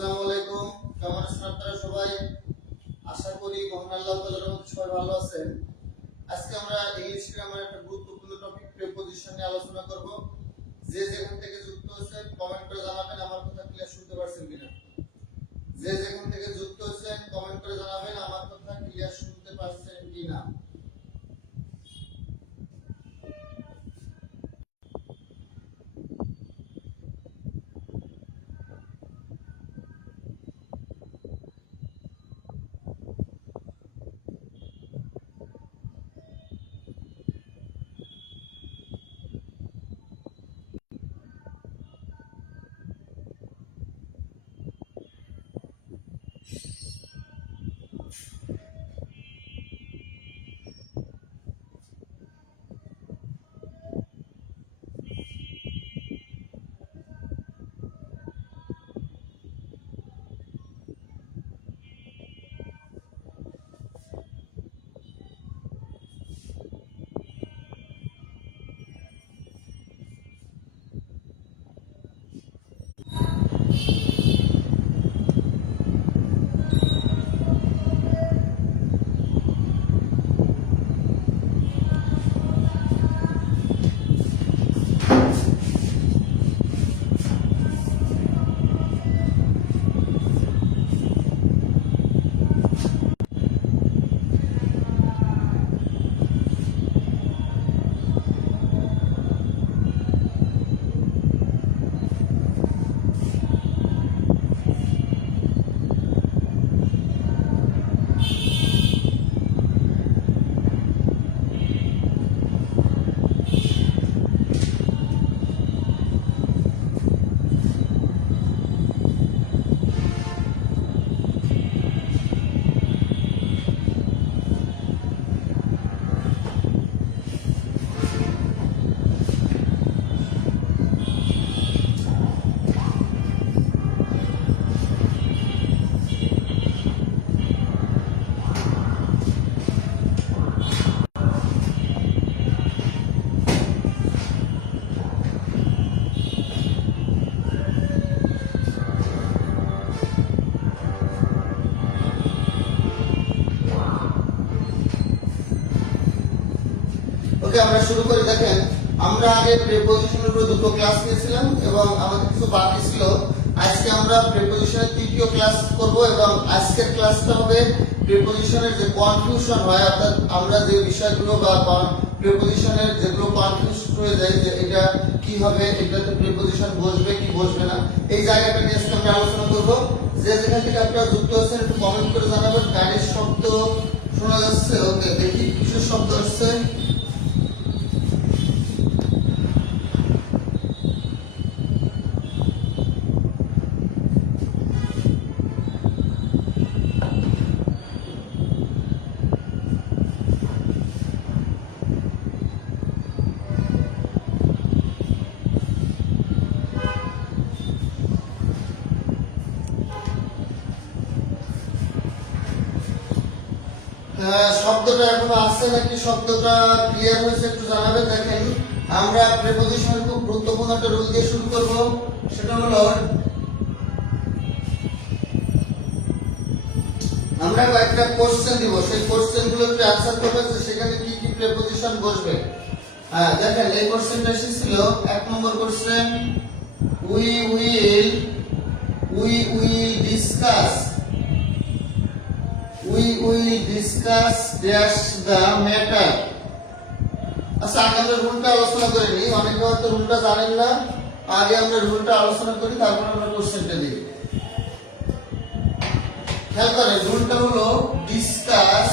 আসসালামু আলাইকুম। কেমন আছেন আপনারা সবাই? আশা করি মহান আল্লাহ তাআলার রহমতে সবাই ভালো আছেন। আজকে আমরা ইংলিশ গ্রামারের একটা গুরুত্বপূর্ণ টপিক প্রিপোজিশন নিয়ে আলোচনা করব। যে যেখান থেকে যুক্ত হয়েছেন কমেন্ট করে জানাবেন আমার কথা ক্লিয়ার শুনতে পারছেন কিনা। যে যেখান থেকে যুক্ত হয়েছেন কমেন্ট করে জানাবেন আমার কথা ক্লিয়ার শুনতে পারছেন কিনা। ওকে, আমরা শুরু করি। দেখেন, আমরা আগে প্রিপোজিশনের উপর দুটো ক্লাস নিয়েছিলাম এবং আমাদের কিছু বাকি ছিল। আজকে আমরা প্রিপোজিশনের তৃতীয় ক্লাস করব এবং আজকের ক্লাসটা হবে প্রিপোজিশনের যে কনফিউশন হয়, অর্থাৎ আমরা যে বিষয়গুলো বা প্রিপোজিশনের যেগুলো কনফিউজ হয়ে যায় যে এটা কি হবে, এটাতে প্রিপোজিশন বসবে কি বসবে না, এই জায়গাটা নিয়ে আজকে আমরা আলোচনা করব। যে যেখান থেকে আপনারা যুক্ত হচ্ছেন একটু কমেন্ট করে জানাবেন। গাড়ির শব্দ শোনা যাচ্ছে? ওকে, দেখি কিছু শব্দ আসছে। শব্দটা এখনো আসছে নাকি, শব্দটা ক্লিয়ার হয়েছে একটু জানাবেন। দেখেন, আমরা প্রিপোজিশনের খুব গুরুত্বপূর্ণ একটা রুল দিয়ে শুরু করব। সেটা হলো আমরা কয়েকটা কোশ্চেন দিব, সেই কোশ্চেন গুলো একটু অ্যানসার করবেন যে সেখানে কি কি প্রিপোজিশন বসবে। দেখেন, এই কোশ্চেনটা এসেছিল 1 নম্বর question, we will discuss dash the matter. আচ্ছা, আগে আমরা রুলটা আলোচনা করে নিই। অনেকে হয়তো রুলটা জানেন না, আগে আমরা রুলটা আলোচনা করি, তারপর আমরা কোশ্চেনটা দিই। খেয়াল করেন, রুলটা হলো discuss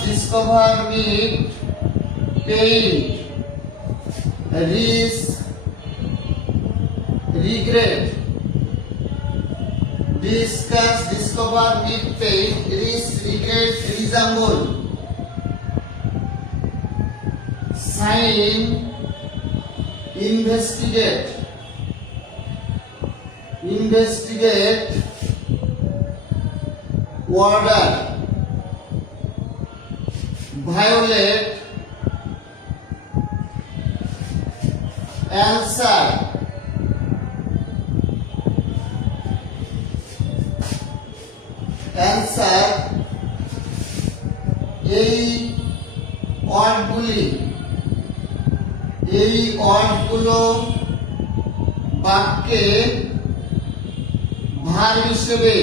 discover meet paint risk regret. Discuss, discover, meet, paint, risk, regret, resemble. Sign, investigate, order, violate, answer. Answer এই ওয়ার্ডগুলো বাক্যে ভার্ব হিসেবে,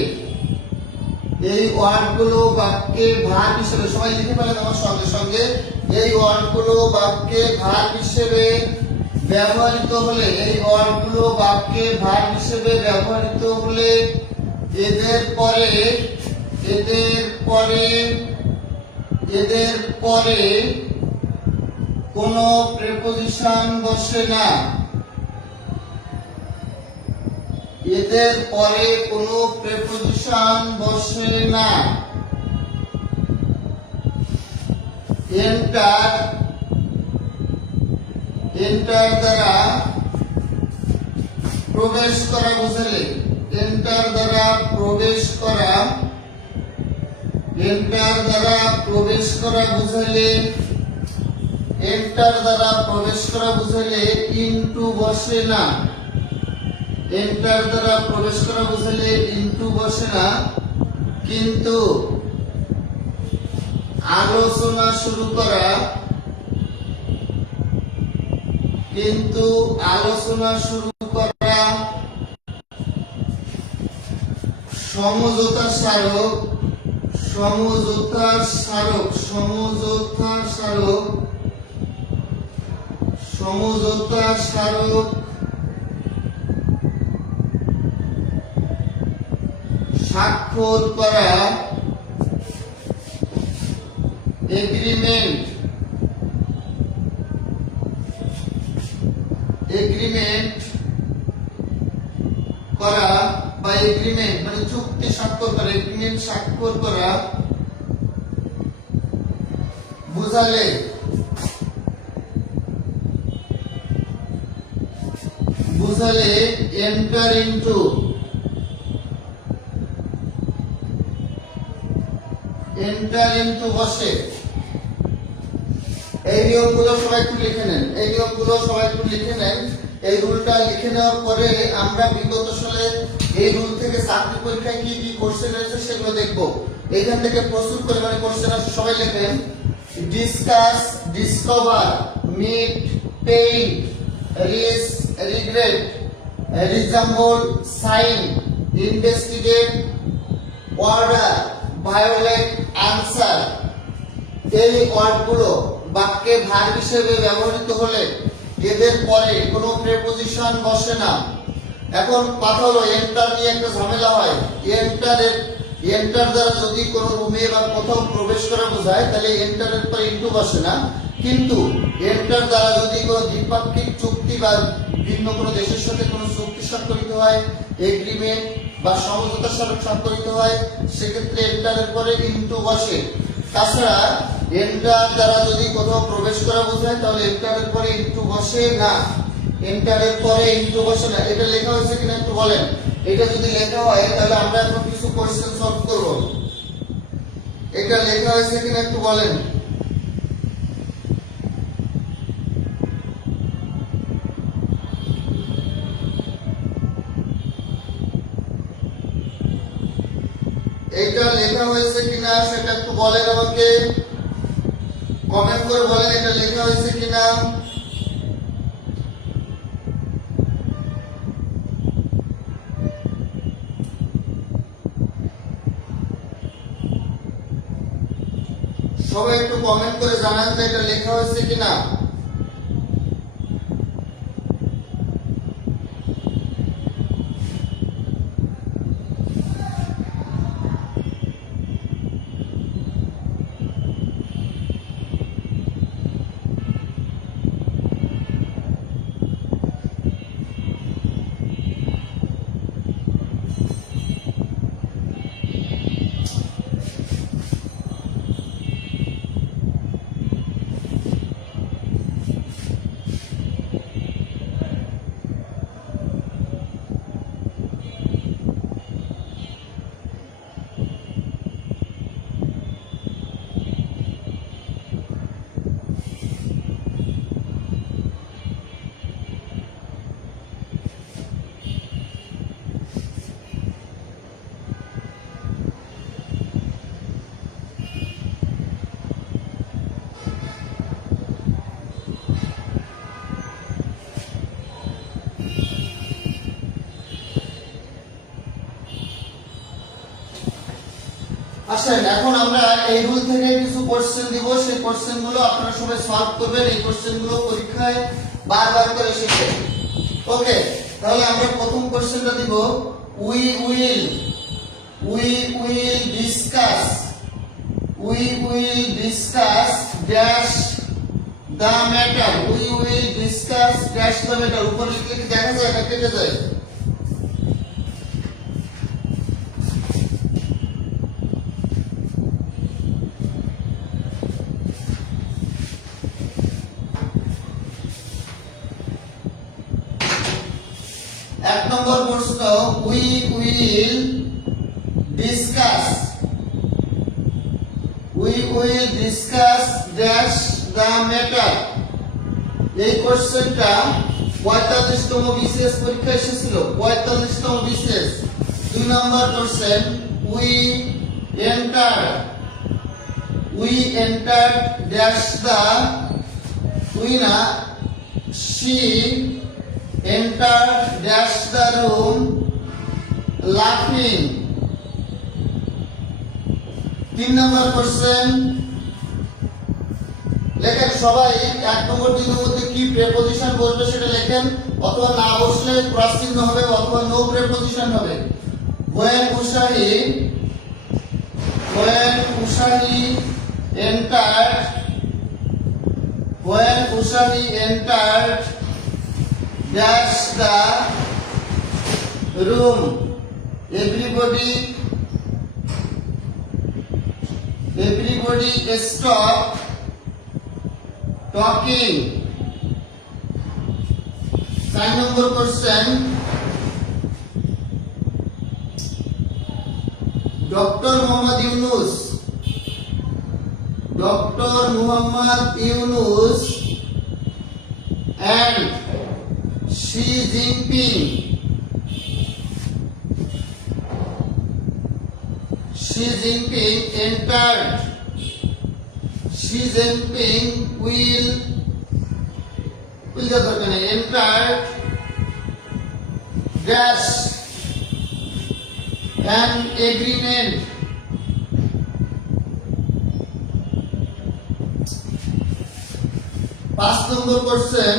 এই ওয়ার্ডগুলো বাক্যে ভার্ব হিসেবে, সবাই লিখে ফেলেন আমার সঙ্গে সঙ্গে, এই ওয়ার্ডগুলো বাক্যে ভার্ব হিসেবে ব্যবহৃত হলে, এই ওয়ার্ডগুলো বাক্যে ভার্ব হিসেবে ব্যবহৃত হলে এদের পরে কোনো প্রিপোজিশন বসে না। এদের পরে কোনো প্রিপোজিশন বসে না। এন্টার দ্বারা প্রবেশ করা বুঝালে, এন্টার দ্বারা প্রবেশ করা, এন্টার দ্বারা প্রবেশ করা বুঝালে, এন্টার দ্বারা প্রবেশ করা বুঝালে ইনটু বসে না। এন্টার দ্বারা প্রবেশ করা বুঝালে ইনটু বসে না, কিন্তু আলোচনা শুরু করা, কিন্তু আলোচনা শুরু করা, সমঝোতা স্মারক, সমঝোতা স্মারক, সমঝোতা স্মারক, সমঝোতা স্মারক, স্বাক্ষর করা, এগ্রিমেন্ট, এগ্রিমেন্ট করা বা এগ্রিমেন্ট মানে চুক্তি স্বাক্ষর করা, এগ্রিমেন্ট স্বাক্ষর করা বুঝালে এন্টার ইনটু, এন্টার ইনটু বসে। এই নিয়মগুলো সবাই একটু লিখে নেন, এই নিয়মগুলো সবাই একটু লিখে নেন। এই রুলটা লিখে নেওয়ার পরে আমরা বিগত সালে এই রুল থেকে চাকরি পরীক্ষায় কি কি কোশ্চেন রয়েছে সেগুলো দেখবো। এখান থেকে প্রচুর পরিমাণে কোশ্চেন আছে, সবাই লেখেন। Discuss, discover, meet, paint, risk, regret, resemble, sign, investigate, order, violate, answer. এই ওয়ার্ডগুলো বাক্যে ভার্ব হিসেবে ব্যবহৃত হলে এদের পরে কোনো প্রিপোজিশন বসে না। এখন কথা হলো এন্টার নিয়ে একটা ঝামেলা হয়। এন্টার দ্বারা যদি কোনো রুমে বা কোথাও প্রবেশ করা বোঝায় তাহলে এন্টারের পরে ইনটু বসে না, কিন্তু এন্টার দ্বারা যদি কোনো দ্বিপাক্ষিক চুক্তি বা ভিন্ন কোনো দেশের সাথে কোনো চুক্তি স্বাক্ষরিত হয়, এগ্রিমেন্ট বা সমঝোতা স্মারক স্বাক্ষরিত হয়, সেক্ষেত্রে এন্টারের পরে ইনটু বসে। তাছাড়া এন্টার দ্বারা যদি কোথাও প্রবেশ করা বোঝায় তাহলে এন্টারের পরে ইনটু বসে না, এন্টারের পরে ইনটু বসে না। এটা লেখা হয়েছে কিনা একটু বলেন। এটা যদি লেখা হয় তাহলে আমরা এখন কিছু কোশ্চেন সলভ করব। এটা লেখা হয়েছে কিনা একটু বলেন। এটা লেখা হয়েছে কিনা সেটা একটু বলেন আমাকে, কমেন্ট করে বলেন এটা লেখা হয়েছে কিনা। সবাই একটু কমেন্ট করে জানান যে এটা লেখা হয়েছে কিনা। আসেন এখন আমরা এই রুল থেকে কিছু কোশ্চেন দিব, সেই কোশ্চেন গুলো আপনারা সবাই সলভ করবেন। এই কোশ্চেন গুলো পরীক্ষায় বারবার করে শিখবেন। ওকে, তাহলে আমরা প্রথম কোশ্চেনটা দিব, we will discuss dash the matter. We will discuss dash the matter. উপরে লিখলে কি দেখা যায় না কেটে যায়? এক নম্বর প্রশ্ন, we will discuss dash the matter. এই কোশ্চেনটা 45তম বিসিএস পরীক্ষা এসেছিল, 45তম বিসিএস। 2 নম্বর question, we enter dash the, we না, she entered dash the room laughing. 3 নম্বর কোশ্চেন, লেখেন সবাই 1 নম্বর 2 নম্বর মধ্যে কি প্রেপোজিশন বসবে সেটা লেখেন, অথবা না বসলে ক্রস চিহ্ন হবে অথবা নো প্রেপোজিশন হবে। when Ushahi entered dash the room, everybody stopped talking. 4 number question, Dr. Muhammad Yunus and Xi Jinping entered dash an agreement. 5 number question,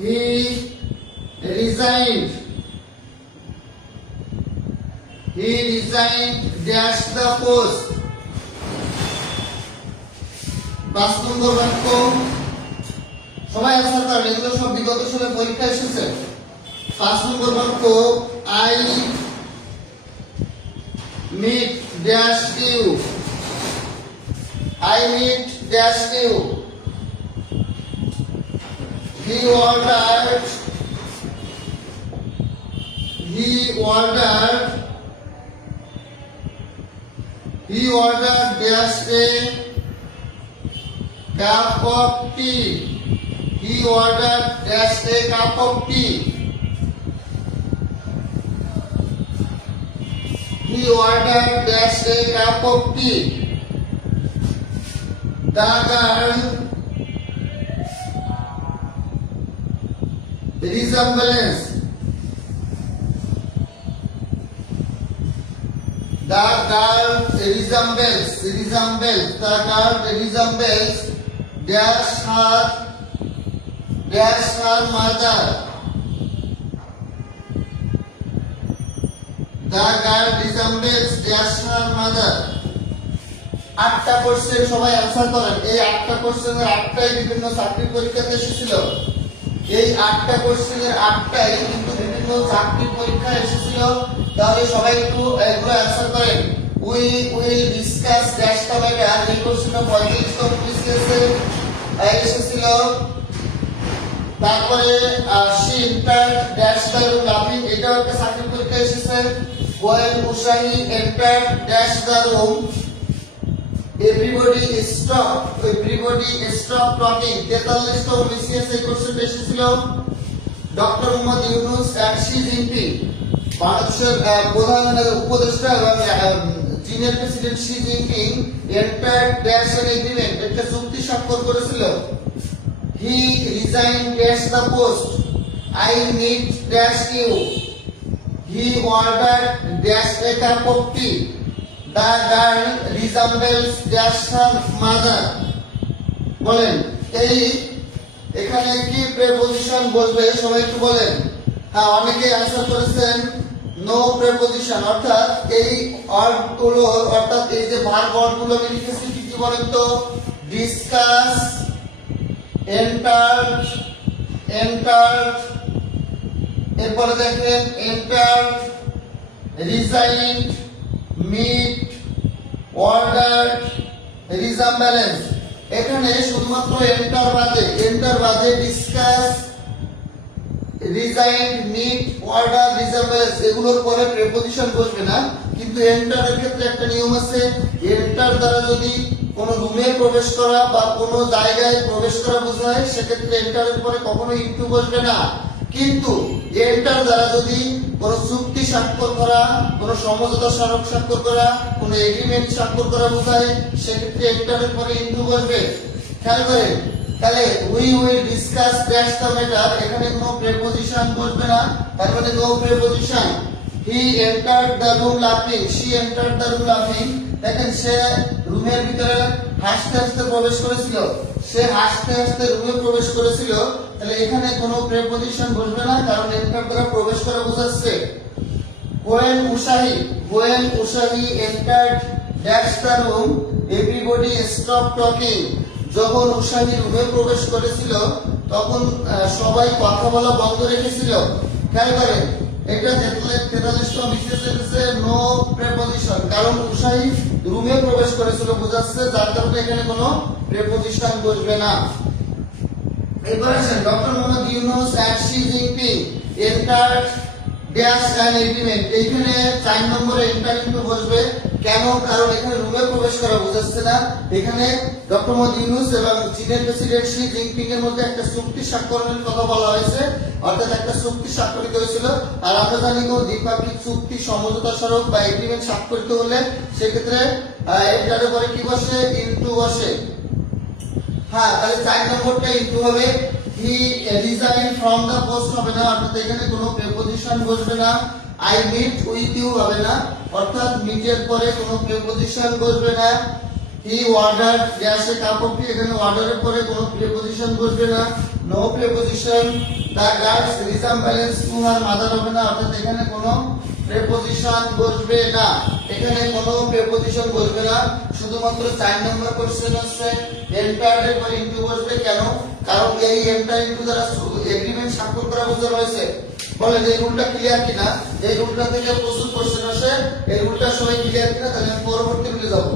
he resigned dash the post. 5 নম্বর বাক্য সবাই answer করেন, এগুলো সব বিগত সালে পরীক্ষা এসেছে। 5 নম্বর বাক্য, I meet dash you. He ordered dash a cup of tea. He ordered dash a cup of tea. The girl resembles dash her mother. The girl resembles dash her mother. 8টা question সবাই answer করেন। এই 8টা কোশ্চেনের 8টাই বিভিন্ন চাকরির পরীক্ষাতে এসেছিল। এই 8টা কোশ্চেনের 8টাই কিন্তু বিভিন্ন চাকরির পরীক্ষায় এসেছিল। তাহলে সবাই একটু এগুলো आंसर করেন। We will discuss dash the matter, এই কোশ্চেনটা 45তম বিসিএসে এসেছিল। তারপরে she entered dash the room laughing, এটাও একটা চাকরির পরীক্ষায় এসেছে। when Ushahi entered dash the room, everybody stopped talking, 43তম বিসিএস এই কোশ্চেনটা এসেছিল। Doctor Mohammad Yunus and Xi Jinping, ভারতের প্রধান উপদেষ্টা এবং চীনের president Xi Jinping entered dash an agreement, একটা চুক্তি স্বাক্ষর করেছিল। he resigned dash the post, I meet dash you, he ordered dash a cup of tea, the girl resembles dash her mother. বলেন এই এখানে কি প্রেপোজিশন বসবে সবাই একটু বলেন। হ্যাঁ, অনেকে অ্যানসার করেছেন নো প্রেপোজিশন, অর্থাৎ এই ওয়ার্ডগুলো অর্থাৎ এই যে ভার্ব ওয়ার্ডগুলো আমি লিখেছি কি কি বলেন তো? ডিসকাস, এন্টার্ড, এন্টার্ড, এরপরে দেখেন এন্টার্ড, রিজাইন্ড, মিট, অর্ডার্ড, রিজাম্বলেন্স। এখানে শুধুমাত্র এন্টার বাদে ডিসকাস, রিজাইন্ড, মিট, অর্ডার, রিজাম্বলেন্স এগুলোর পরে প্রেপোজিশন বসবে না। কিন্তু এন্টারের ক্ষেত্রে একটা নিয়ম আছে, এন্টার দ্বারা যদি কোন রুমে প্রবেশ করা বা কোন জায়গায় প্রবেশ করা বোঝায় সেক্ষেত্রে এন্টারের পরে কখনো ইনটু বসবে না। কিন্তু এন্টার দ্বারা যদি কোন চুক্তি স্বাক্ষর করা, কোন সমঝোতা স্মারক স্বাক্ষর করা, কোন এগ্রিমেন্ট স্বাক্ষর করা বোঝায় সেক্ষেত্রে এন্টারের পরে ইনটু বসবে। খেয়াল করেন, তাহলে we will discuss that the matter, এখানে কোনো প্রেপোজিশন বসবে না, তার মানে no preposition. He entered the room লাফিং, শি এন্টার্ড দ্য রুম লাফিং। দেখেন সে রুমের ভিতরে হাসতে হাসতে প্রবেশ করেছিল, সে হাসতে হাসতে রুমে প্রবেশ করেছিল। তাহলে এখানে কোনো প্রেপোজিশন বসবে না, কারণ এন্টার দ্বারা প্রবেশ করা বোঝাচ্ছে। when Ushahi entered that's the room everybody stopped talking, যখন উষাহি রুমে প্রবেশ করেছিল তখন সবাই কথা বলা বন্ধ রেখেছিল। খেয়াল করেন, এটা 43 বিশেষ লিখেছে নো প্রেপোজিশন, কারণ উষাহি রুমে প্রবেশ করেছিল বোঝাচ্ছে, যার কারণে এখানে কোনো প্রেপোজিশন বসবে না। এবার আসেন doctor Muhammad Yunus and Xi Jinping entered dash an agreement. এইখানে 4 নম্বরে এন্টার কিন্তু বসবে কেন? কারণ এখানে রুমে প্রবেশ করা বোঝাচ্ছে না, এখানে ডক্টর মোহাম্মদ ইউনূস এবং চীনের প্রেসিডেন্ট শি জিনপিং এর মধ্যে একটা চুক্তি স্বাক্ষরের কথা বলা হয়েছে, অর্থাৎ একটা চুক্তি স্বাক্ষরিত হয়েছিল। আর আমরা জানি দ্বিপাক্ষিক চুক্তি, সমঝোতা স্মারক বা এগ্রিমেন্ট স্বাক্ষরিত হলে সেক্ষেত্রে এন্টারের পরে কি বসে? ইনটু বসে। হ্যাঁ, তাহলে 4 নম্বরটা ইনটু হবে। হি রিজাইন ফ্রম দা পোস্ট হবে না, অর্থাৎ এখানে কোনো প্রেপোজিশন বসবে না। আই মিট উইথ ইউ হবে না, অর্থাৎ মিটের পরে কোনো প্রেপোজিশন বসবে না। হি অর্ডার গ্যাসে কাপড়টি, এখানে অর্ডারের পরে কোনো প্রেপোজিশন বসবে না, no preposition. The girls resemblance to her mother হবে না, অর্থাৎ এখানে কোনো প্রেপোজিশন বসবে না, এখানে কোনো প্রেপোজিশন বসবে না। শুধুমাত্র 4 নম্বর কোশ্চেন হচ্ছে এন্টার এর পরে ইনটু বসবে কেন? কারণ এই এন্টার ইনটু দ্বারা এগ্রিমেন্ট স্বাক্ষর করা বোঝানো হয়েছে। বলেন এই রুলটা ক্লিয়ার কিনা? এই রুলটা থেকে প্রচুর কোশ্চেন আসে, এই রুলটা সবাই ক্লিয়ার কিনা? তাহলে আমি পরবর্তী রুলে যাব।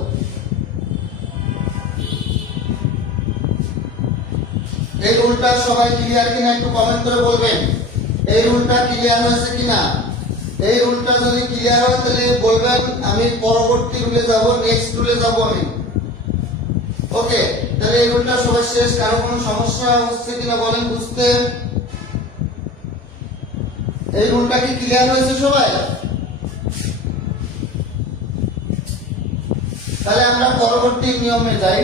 এই রুলটা সবাই ক্লিয়ার কিনা একটু কমেন্ট করে বলবেন। এই রুলটা ক্লিয়ার হয়েছে কিনা? এই রুলটা যদি ক্লিয়ার হয় তাহলে বলবেন আমি পরবর্তী রুলে যাব, নেক্সট রুলে যাব আমি। ওকে, তাহলে এই রুলটা সবাই শেষ। কারো কোনো সমস্যা হচ্ছে কিনা বলেন বুঝতে? এই রুলটা কি ক্লিয়ার হয়েছে সবাই? তাহলে আমরা পরবর্তী নিয়মে যাই।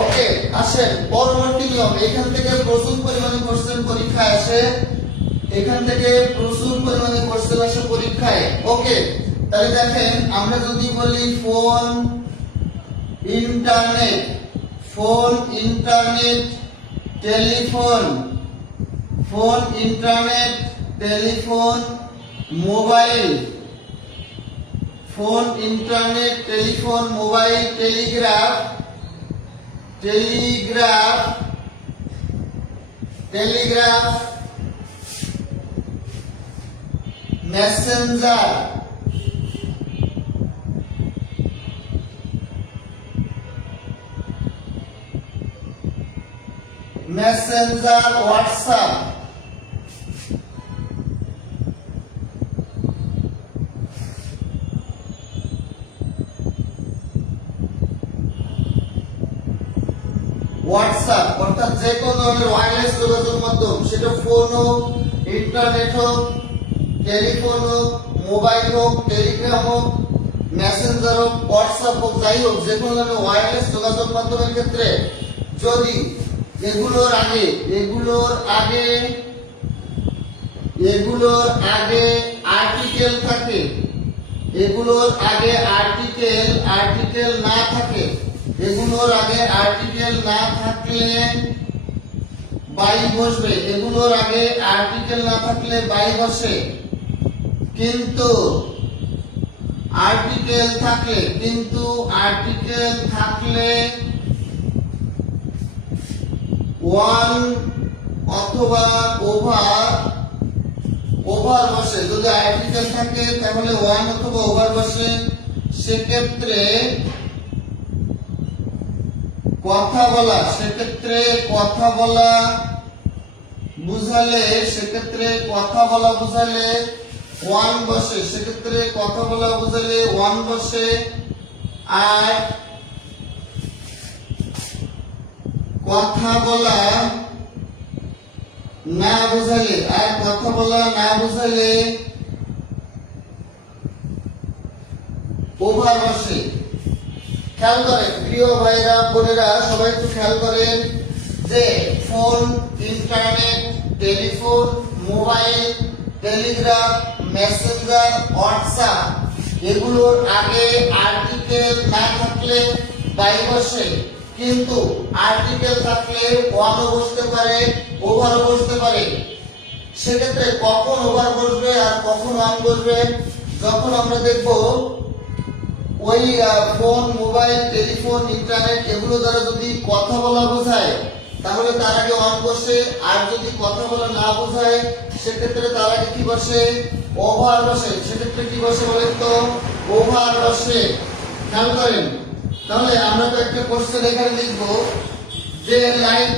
ওকে, আসেন পরবর্তী নিয়ম। এখান থেকে প্রচুর পরিমাণে কোশ্চেন পরীক্ষায় আসে, এখান থেকে প্রচুর পরিমাণে কোশ্চেন আসে পরীক্ষায়। ওকে, তাহলে দেখেন আমরা যদি বলি phone, internet, phone, internet, telephone, phone, internet, telephone, mobile, phone, internet, telephone, mobile, Telegraph, Telegraph, Telegraph, Messenger, Messenger, WhatsApp, WhatsApp অর্থাৎ যে কোনো ধরনের ওয়্যারলেস যোগাযোগ মাধ্যম, সেটা ফোন হোক, ইন্টারনেট হোক, টেলিফোন হোক, মোবাইল হোক, টেলিগ্রাম হোক, মেসেঞ্জার হোক, হোয়াটসঅ্যাপ হোক, যাই হোক, যে কোনো ধরনের ওয়্যারলেস যোগাযোগ মাধ্যমের ক্ষেত্রে যদি এগুলোর আগে আর্টিকেল থাকে, এগুলোর আগে আর্টিকেল না থাকে, এগুলোর আগে আর্টিকেল না থাকলে বাই বসবে, এগুলোর আগে আর্টিকেল না থাকলে বাই বসে। কিন্তু আর্টিকেল থাকলে ওয়ান অথবা ওভার বসে। যদি আর্টিকেল থাকে তাহলে ওয়ান অথবা ওভার বসে। সেক্ষেত্রে কথা বলা বুঝালে ওয়ান বসে। সেক্ষেত্রে কথা বলা বুঝালে ওয়ান বসে। আর কথা বলা না বুঝালে ওভার বসে। খেয়াল করেন প্রিয় ভাইরা বোনেরা, সবাই একটু খেয়াল করেন যে phone, internet, telephone, mobile, Telegraph, Messenger, WhatsApp এগুলোর আগে আর্টিকেল না থাকলে বাই বসে। কিন্তু আর্টিকেল থাকলে ওয়ানও বসতে পারে, ওভারও বসতে পারে। সেক্ষেত্রে কখন ওভার বসবে আর কখন ওয়ান বসবে, যখন আমরা দেখব ওই ফোন, মোবাইল, টেলিফোন, ইন্টারনেট এগুলো দ্বারা যদি কথা বলা বোঝায় তাহলে তার আগে অন বসে। আর যদি কথা বলা না বোঝায় সেক্ষেত্রে তার আগে কি বসে? ওভার বসে। সেক্ষেত্রে কি বসে বলেন তো? ওভার বসে। খেয়াল করেন। তাহলে আমরা তো একটা কোশ্চেন এখানে লিখব, they like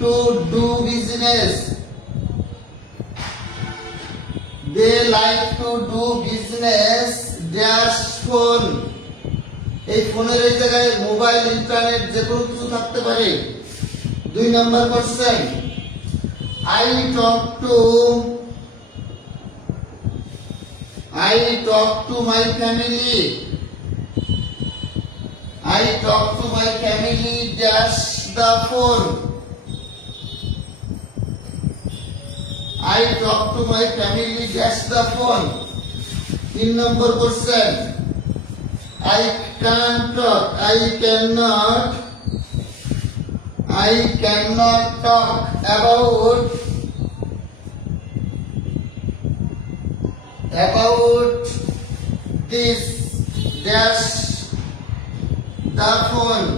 to do business. They like to do business dash phone। এই ফোনের এই জায়গায় মোবাইল, ইন্টারনেট যে কোনো কিছু থাকতে পারে। 2 number question, I talk to my family dash the phone। I talk to my family dash the phone। 3 number question, I cannot talk about this dash the phone।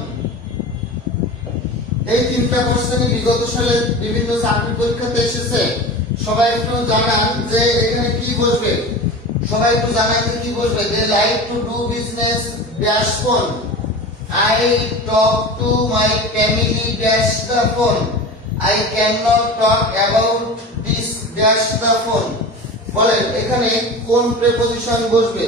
এই 3টা কোশ্চেন বিগত সালে বিভিন্ন চাকরি পরীক্ষাতে এসেছে। সবাই একটু জানান যে এখানে কি বসবে। They like to do business dash phone। I talk to my family dash the phone। I cannot talk about this dash the phone। বলেন এখানে কোন প্রিপজিশন বসবে?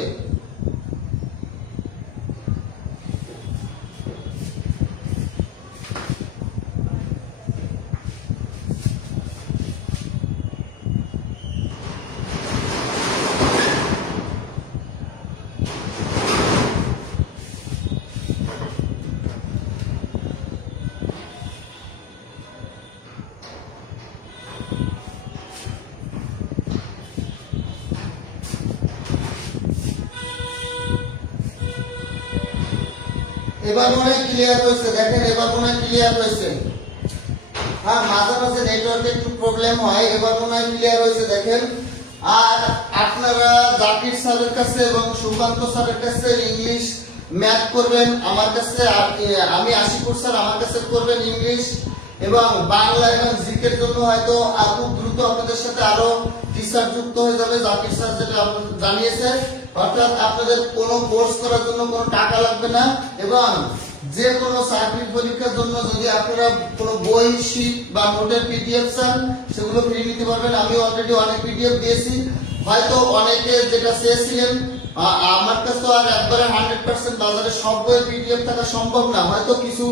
এবার মনে ক্লিয়ার হয়েছে? দেখেন এবার মনে ক্লিয়ার হয়েছে। হ্যাঁ, মাঝে মাঝে নেটওয়ার্কে একটু প্রবলেম হয়। এবার মনে ক্লিয়ার হয়েছে। দেখেন, আর আপনারা জাকির স্যারের কাছে এবং সুকান্ত স্যারের কাছে ইংলিশ ম্যাথ করবেন, আমার কাছে আমি আশিকুর স্যার আমার কাছে করবেন ইংলিশ, এবং বাংলা এবং জিকের জন্য হয়তো খুব দ্রুত আপনাদের সাথে আরো টিচার যুক্ত হয়ে যাবে। জাকির স্যার যেটা আপনাদের জানিয়েছে, অর্থাৎ আপনাদের কোনো কোর্স করার জন্য কোনো টাকা লাগবে না, এবং যে কোনো চাকরির পরীক্ষার জন্য যদি আপনারা কোনো বই, শীট বা নোটের পিডিএফ চান সেগুলো ফ্রি নিতে পারবেন। আমি অলরেডি অনেক পিডিএফ দিয়েছি। হয়তো অনেকে যেটা চেয়েছিলেন, আমার কাছে তো আর একবারে 100% বাজারে সব বইয়ের পিডিএফ থাকা সম্ভব না, হয়তো কিছু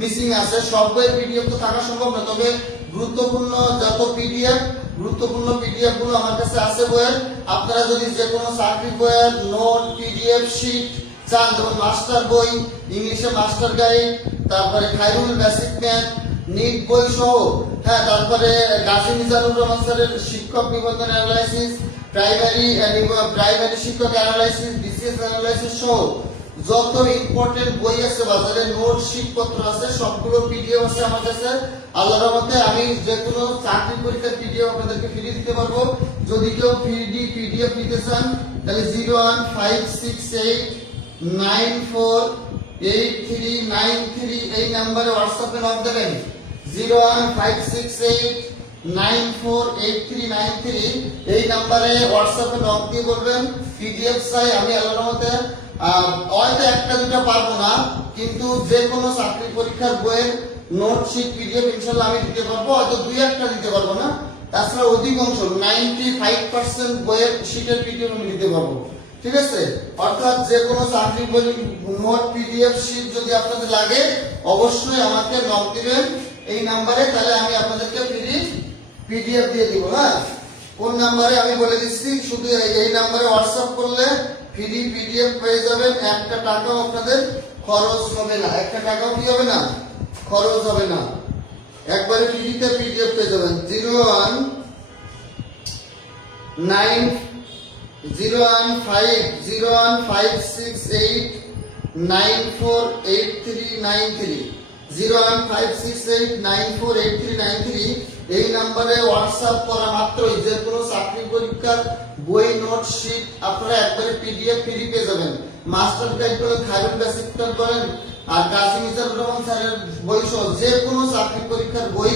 মিসিং আছে। সব বইয়ের পিডিএফ তো থাকা সম্ভব না, তবে গুরুত্বপূর্ণ যত গুরুত্বপূর্ণ পিডিএফ গুলো আমার কাছে আছে বইয়ের। আপনারা যদি যে কোনো চাকরি বইয়ের নোট, পিডিএফ, শীট চান, যেমন মাস্টার বই, ইংলিশে মাস্টার গাইড, তারপরে খায়রুল বেসিক ম্যাথ, নিট বই সহ, হ্যাঁ, তারপরে গাজী মিজানুর রহমান স্যারের শিক্ষক নিবন্ধন অ্যানালাইসিস, প্রাইমারি শিক্ষক অ্যানালাইসিস, বিসিএস অ্যানালাইসিস সহ যত ইম্পর্টেন্ট বই আছে বাজারে, নোট শীটপত্র আছে, সবগুলো পিডিএফ আছে আমার কাছে। আল্লাহর রহমতে আমি যে কোনো চাকরি পরীক্ষার পিডিএফ আপনাদেরকে ফ্রি দিতে পারবো। যদি কেউ ফ্রি পিডিএফ নিতে চান তাহলে 01568948393 এই নম্বরে হোয়াটসঅ্যাপে নক দেবেন। 01568948393 এই নম্বরে হোয়াটসঅ্যাপে নক দিয়ে বলবেন পিডিএফ চাই। আমি আল্লাহর রহমতে হয়তো একটা দুটো পারবো না, কিন্তু যে কোনো চাকরি পরীক্ষার বইয়ের নোট শিট পিডিএফ ইনশাআল্লাহ আমি দিতে পারবো। হয়তো দুই একটা দিতে পারবো না, তাছাড়া অধিকাংশ 95% বইয়ের শিটের পিডিএফ আমি দিতে পারবো। ঠিক আছে, অর্থাৎ যে কোনো চাকরি বই নোট পিডিএফ শিট যদি আপনাদের লাগে অবশ্যই আমাকে নক দিবেন এই নাম্বারে, তাহলে আমি আপনাদেরকে ফ্রি পিডিএফ দিয়ে দিব। হ্যাঁ, কোন নাম্বারে আমি বলে দিচ্ছি, শুধু এই নাম্বারে হোয়াটসঅ্যাপ করলে ফ্রি পিডিএফ পেয়ে যাবেন। একটা টাকাও আপনাদের খরচ হবে না, একটা টাকাও কি হবে না, খরচ হবে না, একবারে ফ্রিতে পিডিএফ পেয়ে যাবেন। 01568948393 01568948393 এই নম্বরে হোয়াটসঅ্যাপ করা মাত্রই যে কোনো চাকরি পরীক্ষার বই নোট শিট আপনারা একবারে পিডিএফ ফ্রি পেয়ে যাবেন। মাস্টার গাইড বলেন, খায়রুল বেসিক ম্যাথ বলেন, আর গাজী মিজানুর রহমান স্যারের বই সহ যে কোনো চাকরি পরীক্ষার বই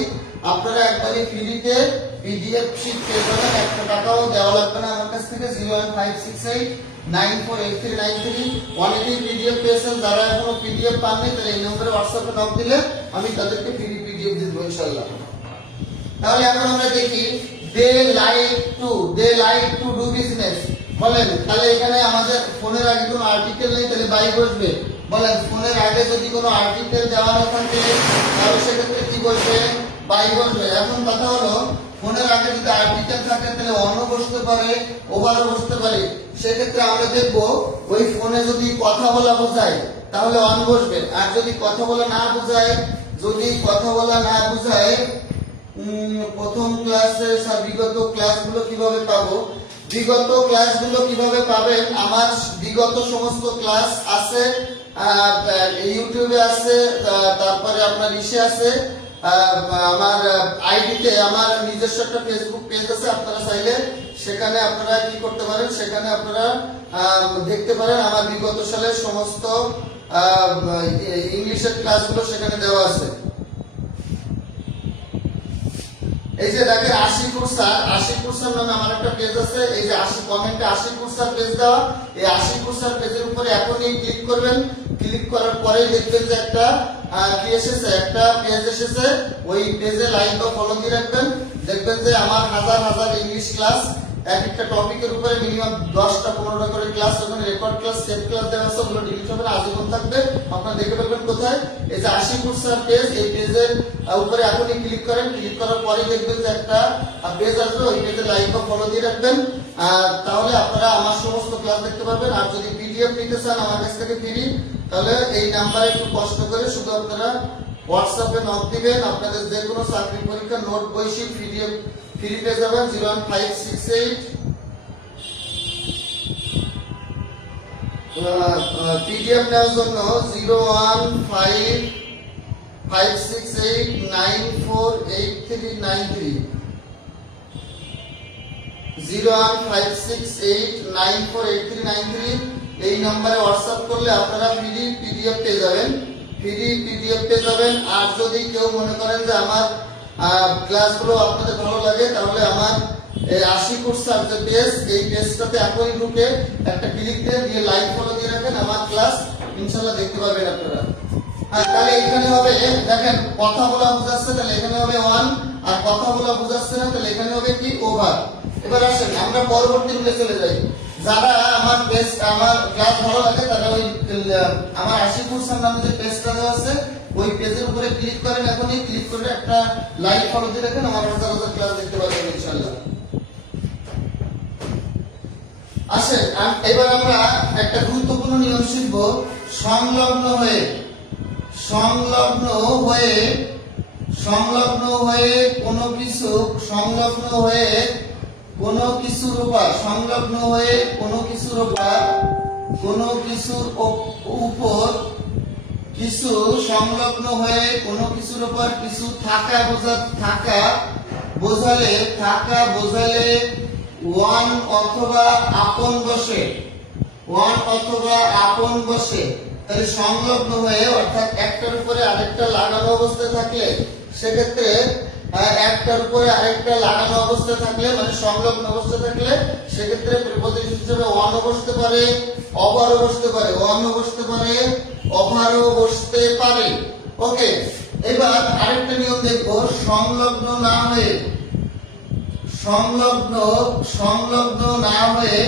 আপনারা একবারে ফ্রিতে পিডিএফ শিট পেয়ে যাবেন। একটা টাকাও দেওয়া লাগবে না আমার কাছ থেকে। 01568948393 অনেকেই পিডিএফ পেয়েছেন, যারা এখনো পিডিএফ পাননি তারা এই নম্বরে হোয়াটসঅ্যাপে নক দিলে আমি তাদেরকে ফ্রি পিডিএফ দিয়ে দেবো ইনশাআল্লাহ। তাহলে এখন আমরা দেখি দে লাইক টু ডু বিজনেস বলেন। তাহলে এখানে আমাদের ফোনের আগে কোনো আর্টিকেল নেই, তাহলে বাই বসবে। বলেন, ফোনের আগে যদি কোনো আর্টিকেল দেওয়া না থাকে তাহলে সেক্ষেত্রে কি বসবে, বাই বসবে। এখন কথা হলো ফোনের আগে যদি আর্টিকেল থাকে তাহলে অনও বসতে পারে, ওভারও বসতে পারে। সেক্ষেত্রে আমরা দেখবো ওই ফোনে যদি কথা বলা বোঝায় তাহলে অন বসবে, আর যদি কথা বলা না বোঝায়, প্রথম ক্লাসে বিগত ক্লাসগুলো কিভাবে পাবো, বিগত ক্লাসগুলো কিভাবে পাবেন? আমার বিগত সমস্ত ক্লাস আছে ইউটিউবে আছে, তারপরে আপনার ইসে আছে, আমার আইডিতে আমার নিজস্ব একটা ফেসবুক পেজ আছে। আপনারা চাইলে সেখানে আপনারা কি করতে পারেন, সেখানে আপনারা দেখতে পারেন আমার বিগত সালের সমস্ত ইংলিশের ক্লাসগুলো সেখানে দেওয়া আছে। এই যে দেখেন আশিকুর স্যার নামে আমার একটা পেজ আছে। এই যে 80 কমেন্টে আশিকুর স্যার পেজ দেওয়া, এই আশিকুর স্যার পেজের উপরে এখনই ক্লিক করবেন। ক্লিক করার পরে দেখবেন যে একটা কি এসেছে, একটা পেজ এসেছে। ওই পেজে লাইক বা ফলো দিয়ে রাখবেন। দেখবেন যে আমার হাজার হাজার ইংলিশ ক্লাস, এক একটা টপিকের উপরে মিনিমাম 10টা 15টা করে ক্লাস, ওখানে রেকর্ড ক্লাস, সেভ ক্লাস দেওয়া আছে। ওগুলো ডিলিট হবে না, আজীবন থাকবে। আপনারা দেখতে পাবেন কোথায়, এই যে আশিকুর স্যার পেজ, এই পেজের উপরে এখনই ক্লিক করেন। ক্লিক করার পরে দেখবেন যে একটা পেজ আসবে, ওই পেজে লাইক বা ফলো দিয়ে রাখবেন। তাহলে আপনারা আমার সমস্ত ক্লাস দেখতে পাবেন। আর যদি পিডিএফ নিতে চান আমার কাছ থেকে ফ্রি, তাহলে এই নাম্বারে একটু কষ্ট করে শুধু আপনারা হোয়াটসঅ্যাপে নক দিবেন। আপনাদের যে কোনো চাকরি পরীক্ষা নোট বই শিট পিডিএফ ফ্রি পেয়ে যাবেন। 01568 পিডিএফ নেওয়ার জন্য 01568948393 01568948393 এই নম্বরে হোয়াটসঅ্যাপ করলে আপনারা ফ্রি পিডিএফ পেয়ে যাবেন। আর যদি কেউ মনে করেন যে আমার ক্লাসগুলো আপনাদের ভালো লাগে, তাহলে আমার আশিকুর স্যার যে পেজ, এই পেজটাতে এখনই ঢুকে একটা ক্লিক দিয়ে লাইক ফলো দিয়ে রাখেন, আমার ক্লাস ইনশাআল্লাহ দেখতে পাবেন আপনারা। তাহলে এখানে হবে, দেখেন কথা বলা বোঝাচ্ছে তাহলে এখানে হবে 1, আর কথা বলা বোঝাচ্ছে না তাহলে এখানে হবে কি, ওভার। এবার আসেন আমরা পরবর্তী রুলে চলে যাই। যারা আমার পেজ, আমার ক্লাস ভালো লাগে তারা ওই আমার আশিকুর স্যার নামে যে পেজটা দেওয়া আছে ওই পেজের উপরে ক্লিক করেন। এখনই ক্লিক করে একটা লাইক ফলো দিয়ে রাখেন, আমার হাজার হাজার ক্লাস দেখতে পাবেন ইনশাআল্লাহ। আসেন এবার আমরা একটা গুরুত্বপূর্ণ নিয়ম শিখব। সংলগ্ন হয়ে সংলগ্ন হয়ে সংলগ্ন হয়ে কোনো কিছু সংলগ্ন হয়ে কোনো কিছুর উপর সংলগ্ন হয়ে কোনো কিছুর উপর কোনো কিছুর উপর কিছু সংলগ্ন হয়ে কোনো কিছুর উপর কিছু থাকা বোঝালে ওয়ান অথবা আপন বসে তাহলে সংলগ্ন হয়ে অর্থাৎ একটার উপরে আরেকটা লাগানো অবস্থায় থাকলে সেক্ষেত্রে একটার উপরে আরেকটা লাগানো অবস্থায় থাকলে মানে সংলগ্ন অবস্থায় থাকলে সেক্ষেত্রে প্রিপজিশন হিসেবে ওয়ানও বসতে পারে, ওভারও বসতে পারে, ওয়ানও বসতে পারে, ওভারও বসতে পারে। ওকে, এবার আরেকটা নিয়ম দেখবো। সংলগ্ন না হয়ে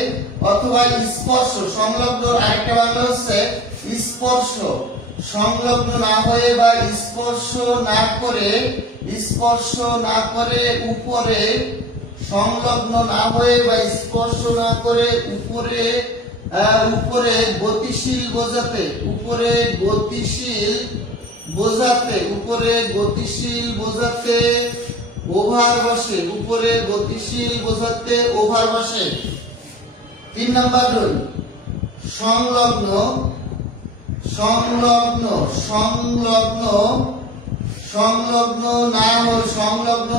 অথবা স্পর্শ সংলগ্ন আরেকটা বাংলা হচ্ছে স্পর্শ সংলগ্ন না হয়ে বা স্পর্শ না করে উপরে সংলগ্ন না হয়ে বা স্পর্শ না করে উপরে গতিশীল বোঝাতে ওভার বসে 3 নাম্বার রুল। সংলগ্ন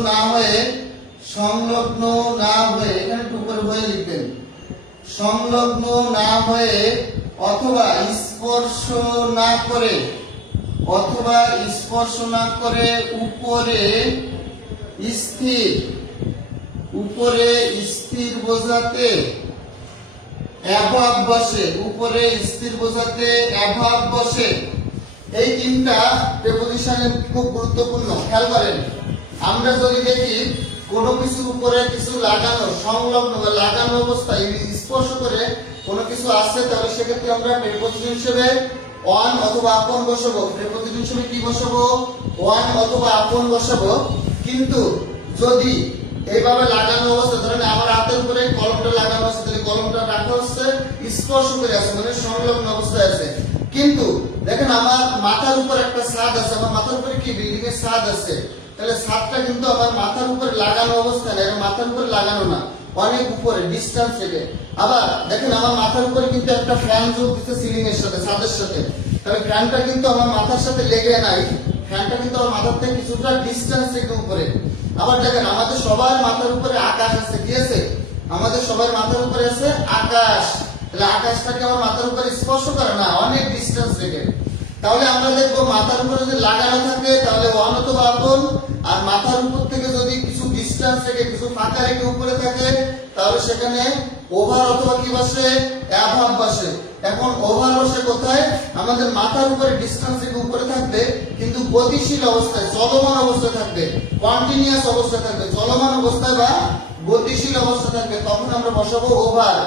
না হয়ে এখানে একটু উপরে হয়ে লিখবেন। সংলগ্ন না হয়ে অথবা স্পর্শ না করে উপরে স্থির বোঝাতে অ্যাভাব বসে এই তিনটা প্রিপজিশন খুব গুরুত্বপূর্ণ। খেয়াল করেন, আমরা যদি দেখি কোনো কিছুর উপরে কিছু লাগানো সংলগ্ন বা লাগানো অবস্থায় স্পর্শ করে কোনো কিছু আছে তাহলে সেক্ষেত্রে আমরা প্রিপজিশন হিসেবে ওয়ান অথবা আপন বসাবো। প্রিপজিশন হিসেবে কি বসাবো? ওয়ান অথবা আপন বসাবো। কিন্তু যদি এইভাবে লাগানো অবস্থা, ধরেন আমার হাতের উপরে কলমটা লাগানো আছে, তাহলে কলমটা রাখা হচ্ছে স্পর্শ করে আছে মানে সংলগ্ন অবস্থায় আছে। কিন্তু দেখেন আমার মাথার উপর একটা ছাদ আছে, আমার মাথার উপরে কি বিল্ডিং এর ছাদ আছে, তাহলে ছাদটা কিন্তু আমার মাথার উপরে লাগানো অবস্থা না, মাথার উপরে লাগানো না, অনেক উপরে ডিসটেন্স থেকে। আবার দেখেন আমার মাথার উপরে কিন্তু একটা ফ্যান যোগ দিচ্ছে সিলিং এর সাথে, ছাদের সাথে, তাহলে ফ্যানটা কিন্তু আমার মাথার সাথে লেগে নাই, ফ্যানটা কিন্তু আমার মাথার থেকে কিছুটা ডিসটেন্স থেকে উপরে। আবার দেখেন আমাদের সবার মাথার উপরে আকাশ আছে, কি আছে? আমাদের সবার মাথার উপরে আছে আকাশ, তাহলে আকাশটাকে আমার মাথার উপরে স্পর্শ করে না, অনেক ডিসটেন্স থেকে। তাহলে আমরা দেখবো মাথার উপরে যদি লাগানো থাকে তাহলে ওয়ান অথবা আপন, আর মাথার উপর থেকে যদি কিছু ডিসটেন্স থেকে কিছু ফাঁকা রেখে উপরে থাকে তাহলে সেখানে ওভার অথবা কি বসে? অ্যাভাব বসে। এখন ওভার বসে কোথায়? আমাদের মাথার উপরে ডিসটেন্স থেকে উপরে থাকবে কিন্তু গতিশীল অবস্থায়, চলমান অবস্থায় থাকবে, কন্টিনিউয়াস অবস্থায় থাকবে, চলমান অবস্থায় বা গতিশীল অবস্থা থাকবে, তখন আমরা বসাবো ওভার।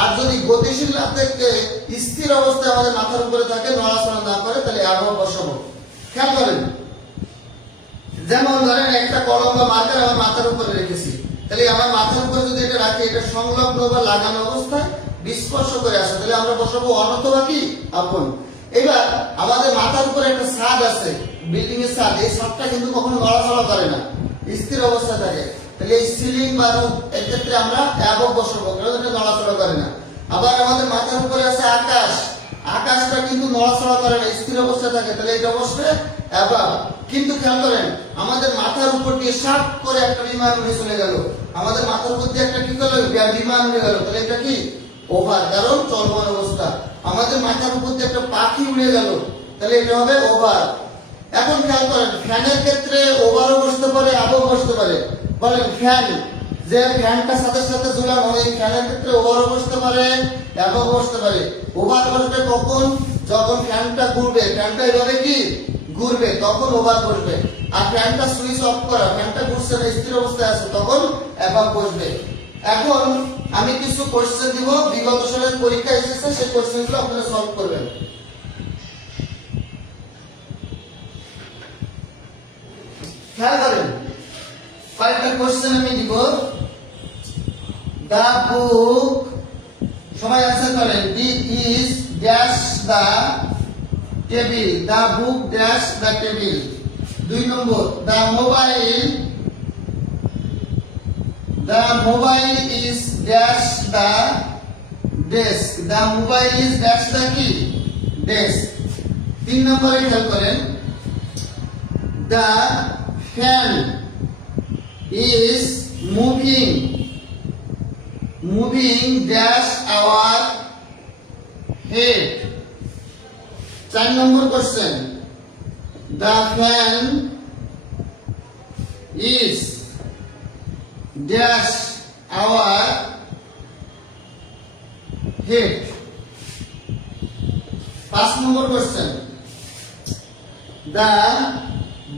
আর যদি গতিশীল না থেকে স্থির অবস্থায় আমাদের মাথার উপরে থাকে, নড়াচড়া না করে, তাহলে অ্যাভাব বসাবো। খেয়াল করেন, যেমন ধরেন একটা কলম বা মার্কার আমার মাথার উপরে রেখেছি, তাহলে আমার মাথার উপরে যদি এটা রাখি, এটা সংলগ্ন বা লাগানো অবস্থায় স্পর্শ করে আসে, তাহলে আমরা বসাবো অন অথবা কি আপন। এবার আমাদের মাথার উপরে একটা ছাদ আছে, বিল্ডিং এর ছাদ, এই ছাদটা কিন্তু কখনো নড়াচড়া করে না, স্থির অবস্থায় থাকে, তাহলে এই সিলিং বা রুফ এর ক্ষেত্রে আমরা অ্যাবভ বসাবো, কারণ এটা নড়াচড়া করে না। আবার আমাদের মাথার উপরে আছে আকাশ, আকাশটা কিন্তু নড়াচড়া করে না, স্থির অবস্থায় থাকে, তাহলে এটা বসবে অ্যাবভ। কিন্তু খেয়াল করেন আমাদের মাথার উপর দিয়ে সাপ করে একটা বিমান উড়ে চলে গেল, আমাদের মাথার উপর দিয়ে একটা কি করলো? বিমান উড়ে গেল, তাহলে এটা কি? ওভার, কারণ চলমান অবস্থা। আমাদের মাথার উপর দিয়ে একটা পাখি উড়ে গেল, তাহলে এটা হবে ওভার। এখন খেয়াল করেন ফ্যানের ক্ষেত্রে ওভারও বসতে পারে, অ্যাবভ বসতে পারে। বলেন ফ্যান, যে ফ্যানটা সাথে সাথে ঝুলানো, এই ফ্যানের ক্ষেত্রে ওভারও বসতে পারে, অ্যাবভ বসতে পারে। ওভার বসবে কখন? যখন ফ্যানটা ঘুরবে, ফ্যানটা এভাবে কি ঘুরবে, তখন ওভার বসবে। আর ফ্যানটা সুইচ অফ করা, ফ্যানটা ঘুরছে না, স্থির অবস্থায় আছে, তখন অ্যাবভ বসবে। এখন আমি কিছু কোশ্চেন দিব, বিগত সালের পরীক্ষা এসেছে, সেই কোশ্চেনগুলো আপনারা সলভ করবেন। খেয়াল করেন কয়েকটা কোশ্চেন আমি দিব। The book সবাই आंसर করেন the is dash the table the book dash the table 2 নম্বর the mobile is dash the desk the mobile is dash the কি ডেস্ক 3 নম্বরে খেয়াল করেন the fan is moving dash our head 4 number question the fan is dash our head 5 number question the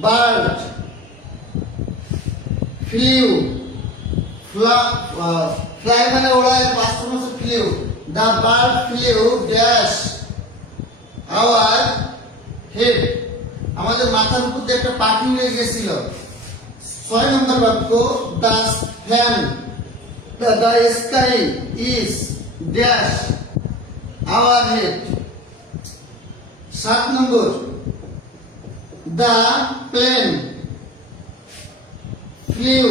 bird flew fly মানে ওড়ায় পাঁচটা মাসে flew the bird flew dash our head আমাদের মাথার উপর দিয়ে একটা পাখি উড়ে গেছিল 6 নম্বর বাক্য the fan the sky is dash our head 7 নম্বর the plane flew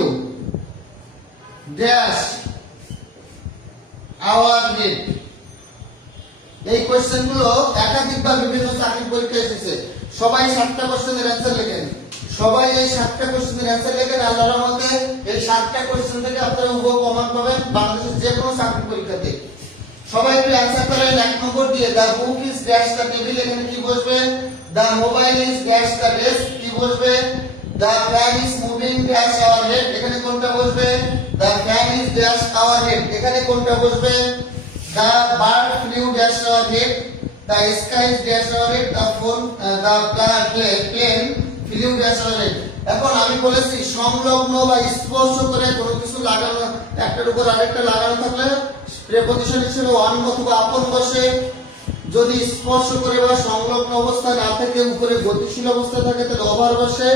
dash our head এই কোশ্চেনগুলো একাধিকবার বিভিন্ন চাকরির পরীক্ষায় এসেছে সবাই 7টা কোশ্চেনের অ্যানসার লেখেন সবাই এই 7টা কোশ্চেনের অ্যানসার লেখেন আল্লাহর রহমতে এই 7টা কোশ্চেন থেকে আপনারা উভয় কমন পাবেন বাংলাদেশের যে কোনো চাকরির পরীক্ষাতে সবাই একটু অ্যানসার করেন 1 নম্বর দিয়ে the book is dash the table এখানে কি বসবে the mobile is dash the desk কি বসবে the fan is moving dash our head এখানে কোনটা বসবে the fan is dash our head এখানে কোনটা বসবে the bird flew dash our head the sky is dash our head the plane flew dash our head এখন আমি বলেছি সংলগ্ন বা স্পর্শ করে কোনো কিছু লাগানো একটার উপর আরেকটা লাগানো থাকলে প্রিপজিশন হিসেবে অন অথবা আপন বসে যদি স্পর্শ করে বা সংলগ্ন অবস্থায় না থাকে উপরে গতিশীল অবস্থা থাকে তাহলে ওভার বসে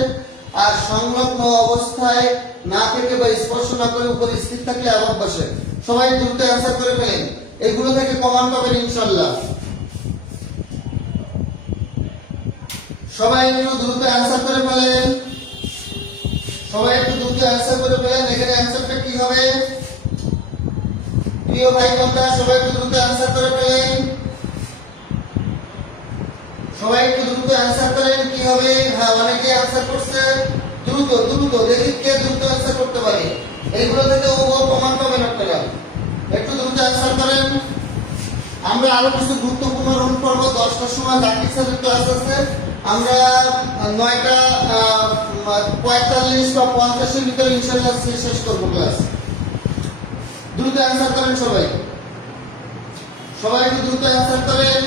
আর সংলগ্ন অবস্থায় না থেকে বা স্পর্শ না করে উপরে স্থির থাকলে আবার বসে সবাই দ্রুত অ্যানসার করে ফেলেন এগুলো থেকে কমান পাবেন ইনশাআল্লাহ সবাই একটু দ্রুত অ্যানসার করে ফেলেন এখানে অ্যানসারটা কি হবে প্রিয় ভাই বোনরা সবাই একটু দ্রুত অ্যানসার করে ফেলেন কি হবে হ্যাঁ অনেকে অ্যানসার করছে দ্রুত দেখি কে দ্রুত অ্যানসার করতে পারে এইগুলো থেকে ও প্রমাণ পাবেন আপনারা একটু দ্রুত অ্যানসার করেন আমরা আরো কিছু গুরুত্বপূর্ণ রুল পড়ব 10টার সময় বাকি স্যারের ক্লাস আছে আমরা 9টা 45 বা 50 এর ভিতরে ইনশাআল্লাহ শেষ করব ক্লাস দ্রুত অ্যানসার করেন সবাই একটু দ্রুত অ্যানসার করেন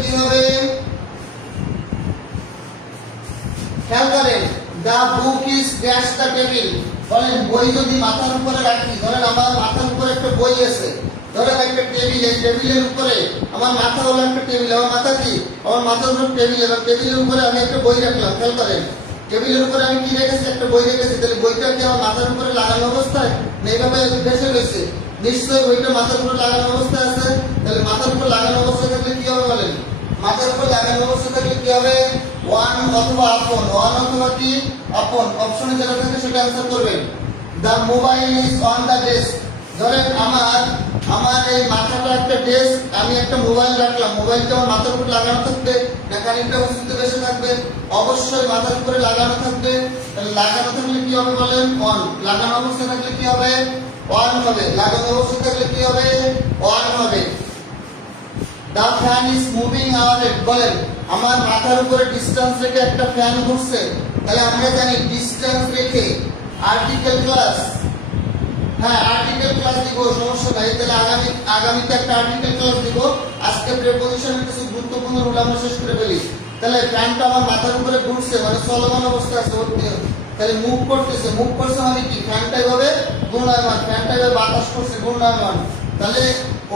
কি হবে খেয়াল করেন the book is dash the table বলেন বই যদি মাথার উপরে রাখি ধরেন আমার মাথার উপরে একটা বই আছে ধরেন একটা টেবিল এই টেবিলের উপরে আমার মাথা হলো একটা টেবিল আমার মাথা কি আমার মাথার উপর টেবিল এবং টেবিলের উপরে আমি একটা বই রাখলাম খেয়াল করেন টেবিলের উপরে আমি কি রেখেছি একটা বই রেখেছি তাহলে বইটা কি আমার মাথার উপরে লাগানো অবস্থায় না এইভাবে ভেসে গেছে নিশ্চয়ই বইটা মাথার উপরে লাগানো অবস্থায় আছে তাহলে মাথার উপর লাগানো অবস্থায় থাকলে কি হবে বলেন মাথার উপর লাগানো অবস্থায় থাকলে কি হবে ওয়ান অথবা কি আপন অপশনে যেটা থাকে সেটা অ্যানসার করবেন the mobile is on the desk ধরেন আমার এই মাথাটা একটা ডেস্ক আমি একটা মোবাইল রাখলাম মোবাইলটা আমার মাথার উপর লাগানো থাকবে না খানিকটা উঁচুতে বসে থাকবে অবশ্যই মাথার উপরে লাগানো থাকবে তাহলে লাগানো থাকলে কি হবে বলেন অন লাগানো অবস্থায় থাকলে কি হবে অন হবে লাগানো অবস্থায় থাকলে কি হবে অন হবে the fan is moving our head বলেন আমার মাথার উপরে ডিসটেন্স রেখে একটা ফ্যান ঘুরছে তাহলে আমরা জানি ডিসটেন্স রেখে আর্টিকেল ক্লাস হ্যাঁ আর্টিকেল ক্লাস দিব সমস্যা নাই তাহলে আগামীতে একটা আর্টিকেল ক্লাস দিব আজকে প্রিপজিশনের কিছু গুরুত্বপূর্ণ রুল আমরা শেষ করে ফেলি তাহলে ফ্যানটা আমার মাথার উপরে ঘুরছে মানে চলমান অবস্থায় আছে তাহলে মুভ করছে মানে কি ফ্যানটা এভাবে ঘূর্ণায়মান ফ্যানটা এভাবে বাতাস করছে ঘূর্ণায়মান তাহলে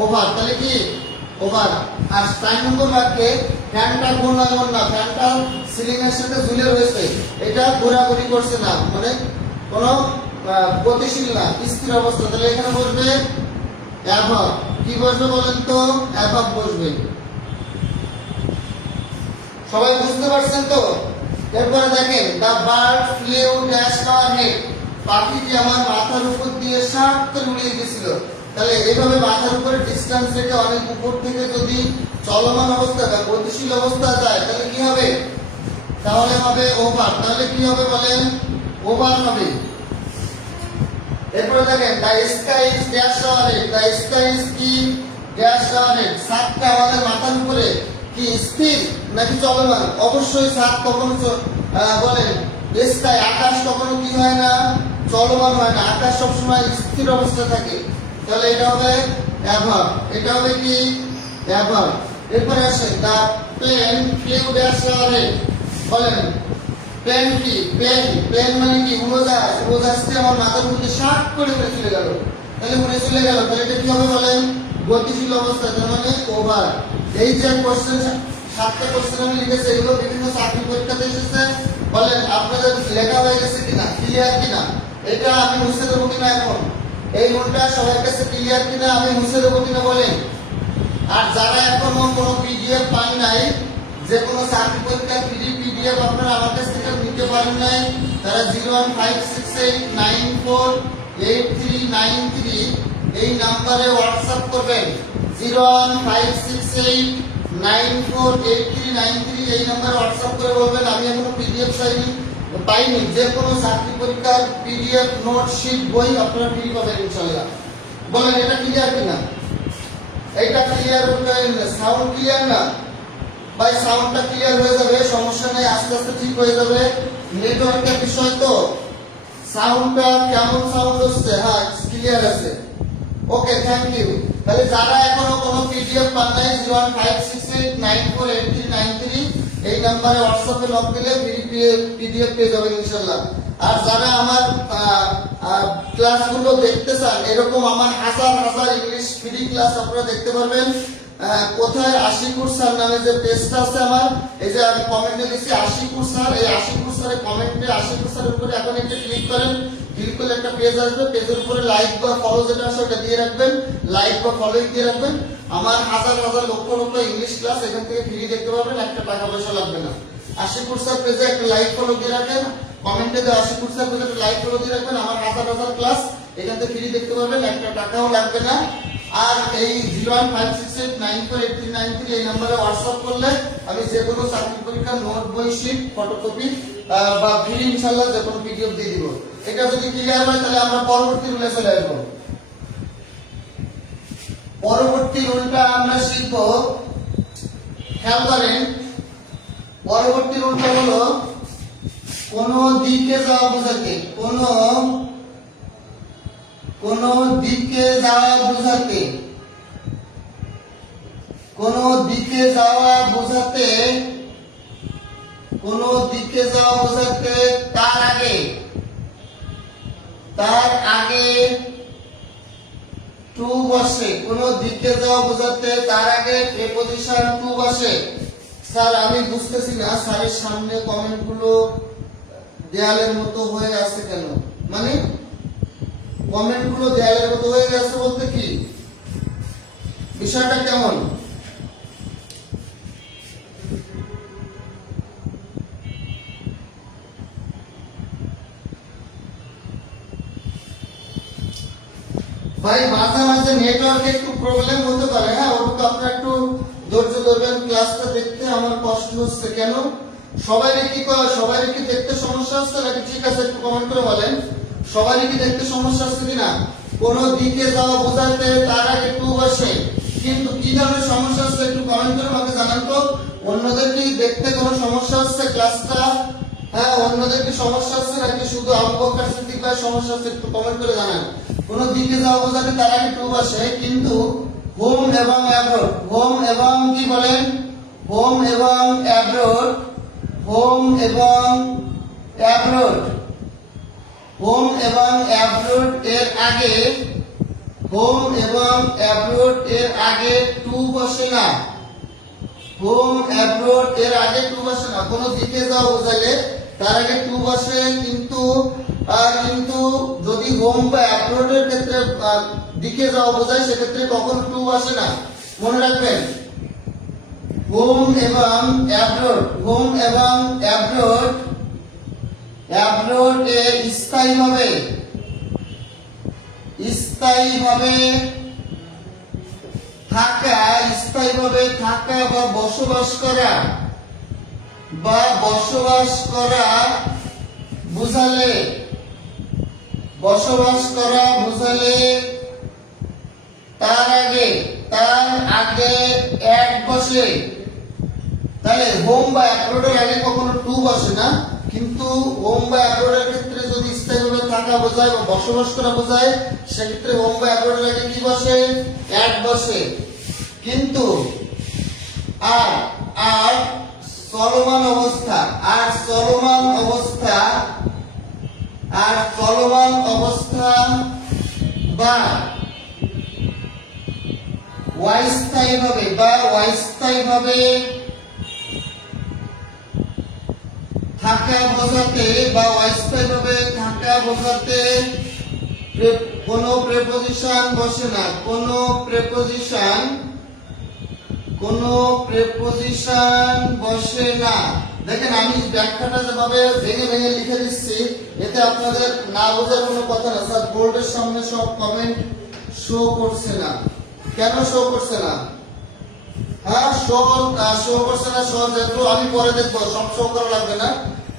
ওভার তাহলে কি ওভার আর 4 নম্বর বাক্যে ফ্যানটা ঘূর্ণায়মান না, ফ্যানটা সিলিং এর সাথে ঝুলে রয়েছে, এটা ঘোরাঘুরি করছে না, মানে কোনো গতিশীল না, স্থির অবস্থা। তাহলে এখানে বসবে অ্যাভাব। কি বসবে বলেন তো? অ্যাভাব বসবে। সবাই বুঝতে পারছেন তো? এরপরে দেখেন, the bird flew dash our head, পাখিটি আমার মাথার উপর দিয়ে সাট করে উড়িয়ে গেছিল। তাহলে এইভাবে মাথার উপরে ডিসটেন্স রেখে অনেক উপর থেকে যদি চলমান অবস্থা বা গতিশীল অবস্থা যায় তাহলে কি হবে? তাহলে হবে ওভার। তাহলে কি হবে বলেন? ওভার হবে। এরপরে দেখেন, the sky is dash our head, the sky is কি ড্যাশ আওয়ার হেড, ছাদটা আমাদের মাথার উপরে কি স্থির নাকি চলমান? অবশ্যই ছাদ কখনো বলেন স্কাই আকাশ কখনো কি হয় না? চলমান হয় না, আকাশ সবসময় স্থির অবস্থা থাকে। তাহলে এটা হবে অ্যাভাব। এটা হবে কি? অ্যাভাব। এরপরে আসে, the plane flew dash our head, বলেন প্লেন কি? প্লেন মানে কি? উড়োজাহাজ। উড়োজাহাজটি আমার মাথার উপরে শার্ট করে উড়ে চলে গেল। তাহলে উড়ে চলে গেল, তাহলে এটা কি হবে বলেন? গতিশীল অবস্থা, তার মানে ওভার। এই যে কোশ্চেন, 7টা কোশ্চেন আমি লিখেছি, এগুলো বিভিন্ন চাকরি পরীক্ষাতে এসেছে। বলেন আপনাদের লেখা হয়ে গেছে কিনা, ক্লিয়ার কিনা? এটা আমি মুছে দেবো কিনা এখন? এই নোটটা সবার কাছে ক্লিয়ার কিনা আমি মুছে দেবো কিনা বলেন? আর যারা এখনো কোনো পিডিএফ পান নাই, যে কোনো চাকরি পরীক্ষার পিডিএফ আপনারা আমার কাছ থেকে নিতে পারেন নাই, তারা 01568948393 এই নাম্বারে হোয়াটসঅ্যাপ করবেন। 01568948393 এই নাম্বারে হোয়াটসঅ্যাপ করে বলবেন আমি এখনো পিডিএফ পাইনি। যে কোনো চাকরি পরীক্ষার পিডিএফ নোট শিট বই আপনারা ফ্রি পাবেন ইনশাআল্লাহ। বলেন এটা ক্লিয়ার কিনা? এইটা ক্লিয়ার হতে সাউন্ড ক্লিয়ার না ভাই? সাউন্ডটা ক্লিয়ার হয়ে যাবে, সমস্যা নেই, আস্তে আস্তে ঠিক হয়ে যাবে। নেটওয়ার্কের বিষয় তো, সাউন্ডটা কেমন সাউন্ড হচ্ছে? হ্যাঁ ক্লিয়ার আছে, ওকে থ্যাংক ইউ। তাহলে যারা এখনো কোনো পিডিএফ পান নাই, 01568948393 এই নম্বরে হোয়াটসঅ্যাপে লক দিলে পিডিএফ পেয়ে যাবেন ইনশাআল্লাহ। আর যারা আমার ক্লাসগুলো দেখতে চান, এরকম আমার হাজার হাজার ইংলিশ ফ্রি ক্লাস আপনারা দেখতে পারবেন। কোথায় আশিকুর স্যার নামে যে পেজটা আছে আমার, এই যে আমি কমেন্টে লিখছি আশিকুর স্যার, এই আশিকুর স্যারের কমেন্টে আশিকুর স্যারের উপরে এখন একটা ক্লিক করেন। ক্লিক করলে একটা পেজ আসবে, পেজের উপরে লাইক বা ফলো যেটা আছে ওটা দিয়ে রাখবেন, লাইক বা ফলোইং দিয়ে রাখবেন। আমার হাজার হাজার লক্ষ লক্ষ ইংলিশ ক্লাস এখান থেকে ফ্রি দেখতে পাবেন, একটা টাকা পয়সা লাগবে না। আশিকুর স্যার পেজে একটা লাইক ফলো দিয়ে রাখেন, কমেন্টে দিয়ে আশিকুর স্যার পেজে একটা লাইক ফলো দিয়ে রাখবেন। আমার হাজার হাজার ক্লাস এখান থেকে ফ্রি দেখতে পাবেন, একটা টাকাও লাগবে না। আর এই 01568948393 এই নম্বরে হোয়াটসঅ্যাপ করলে আমি যে কোনো চাকরি পরীক্ষার নোট বই শিট ফটোকপি বা ফ্রি ইনশাআল্লাহ যে কোনো পিডিএফ দিয়ে দিব। এটা যদি ক্লিয়ার হয় তাহলে আমরা পরবর্তী রুলে চলে আসবো। পরবর্তী রুলটা আমরা শিখব, খেয়াল করেন। পরবর্তী রুলটা হলো কোন দিকে যাওয়া বোঝাতে, কোন দিকে যাওয়া বোঝাতে, কোন দিকে যাওয়া বোঝাতে, কোন দিকে যাওয়া বোঝাতে তার আগে টু বসে। কোন দিকে যাওয়া বোঝাতে তার আগে প্রিপজিশন টু বসে। স্যার আমি বুঝতেছি না, স্যারের সামনে কমেন্ট গুলো দেয়ালের মতো হয়ে আছে কেন? মানে কমেন্ট গুলো দেয়ালের মতো হয়ে গেছে বলতে কি বিষয়টা কেমন? ভাই মাঝে মাঝে নেটওয়ার্কে একটু প্রবলেম হতে পারে, হ্যাঁ ওটা আপনারা একটু ধৈর্য ধরবেন। ক্লাসটা দেখতে আমার কষ্ট হচ্ছে কেন? সবাইকে কি দেখতে সমস্যা হচ্ছে নাকি ঠিক আছে? একটু কমেন্ট করে বলেন সবাইকে কি দেখতে সমস্যা হচ্ছে কিনা। কোন দিকে যাওয়া বোঝাতে তার আগে টু বসে, কিন্তু কি ধরনের সমস্যা হচ্ছে একটু কমেন্ট করে আমাকে জানান তো। অন্যদের কি দেখতে কোনো সমস্যা হচ্ছে ক্লাসটা? হ্যাঁ অন্যদের কি সমস্যা হচ্ছে নাকি শুধু আবু বকর সিদ্দিক ভাই সমস্যা হচ্ছে? একটু কমেন্ট করে জানান। কোন দিকে যাওয়া বোঝাতে তার আগে টু বসে, কিন্তু হোম এবং অ্যাব্রোড, হোম এবং কি বলেন? হোম এবং অ্যাব্রোড, হোম এবং অ্যাব্রোড, হোম এবং অ্যাব্রোড এর আগে, হোম এবং অ্যাব্রোড এর আগে টু বসে না। হোম অ্যাব্রোড এর আগে টু বসে না, কোনো দিকে যাও বোঝাইলে তার আগে টু বসে, কিন্তু যদি হোম বা অ্যাব্রোডের ক্ষেত্রে দিকে যাও বোঝায় সেক্ষেত্রে কখনো টু বসে না, মনে রাখবেন। হোম এবং অ্যাব্রোড, হোম এবং অ্যাব্রোড এ স্থায়ীভাবে থাকা বা বসবাস করা বুঝালে তার আগে এক বসে। তাহলে হোম বা অ্যাব্রোডের আগে কখনো টু বসে না, কিন্তু হোম বা অ্যাব্রোডের ক্ষেত্রে যদি স্থায়ীভাবে থাকা বোঝায় বা বসবাস করা বোঝায় সেক্ষেত্রে হোম বা অ্যাব্রোডের আগে কি বসে? এক বসে। কিন্তু আর চলমান অবস্থা বা অস্থায়ীভাবে থাকা বোঝাতে কোনো প্রেপোজিশন বসে না, কোনো প্রেপোজিশন বসে না। দেখেন আমি ব্যাখ্যাটা যেভাবে ভেঙে ভেঙে লিখে দিচ্ছি এতে আপনাদের না বোঝার কোনো কথা না। স্যার বোর্ডের সামনে সব কমেন্ট শো করছে না, কেন শো করছে না? হ্যাঁ শো করছে না, যেগুলো আমি পরে দেখবো, সব শো করা লাগবে না।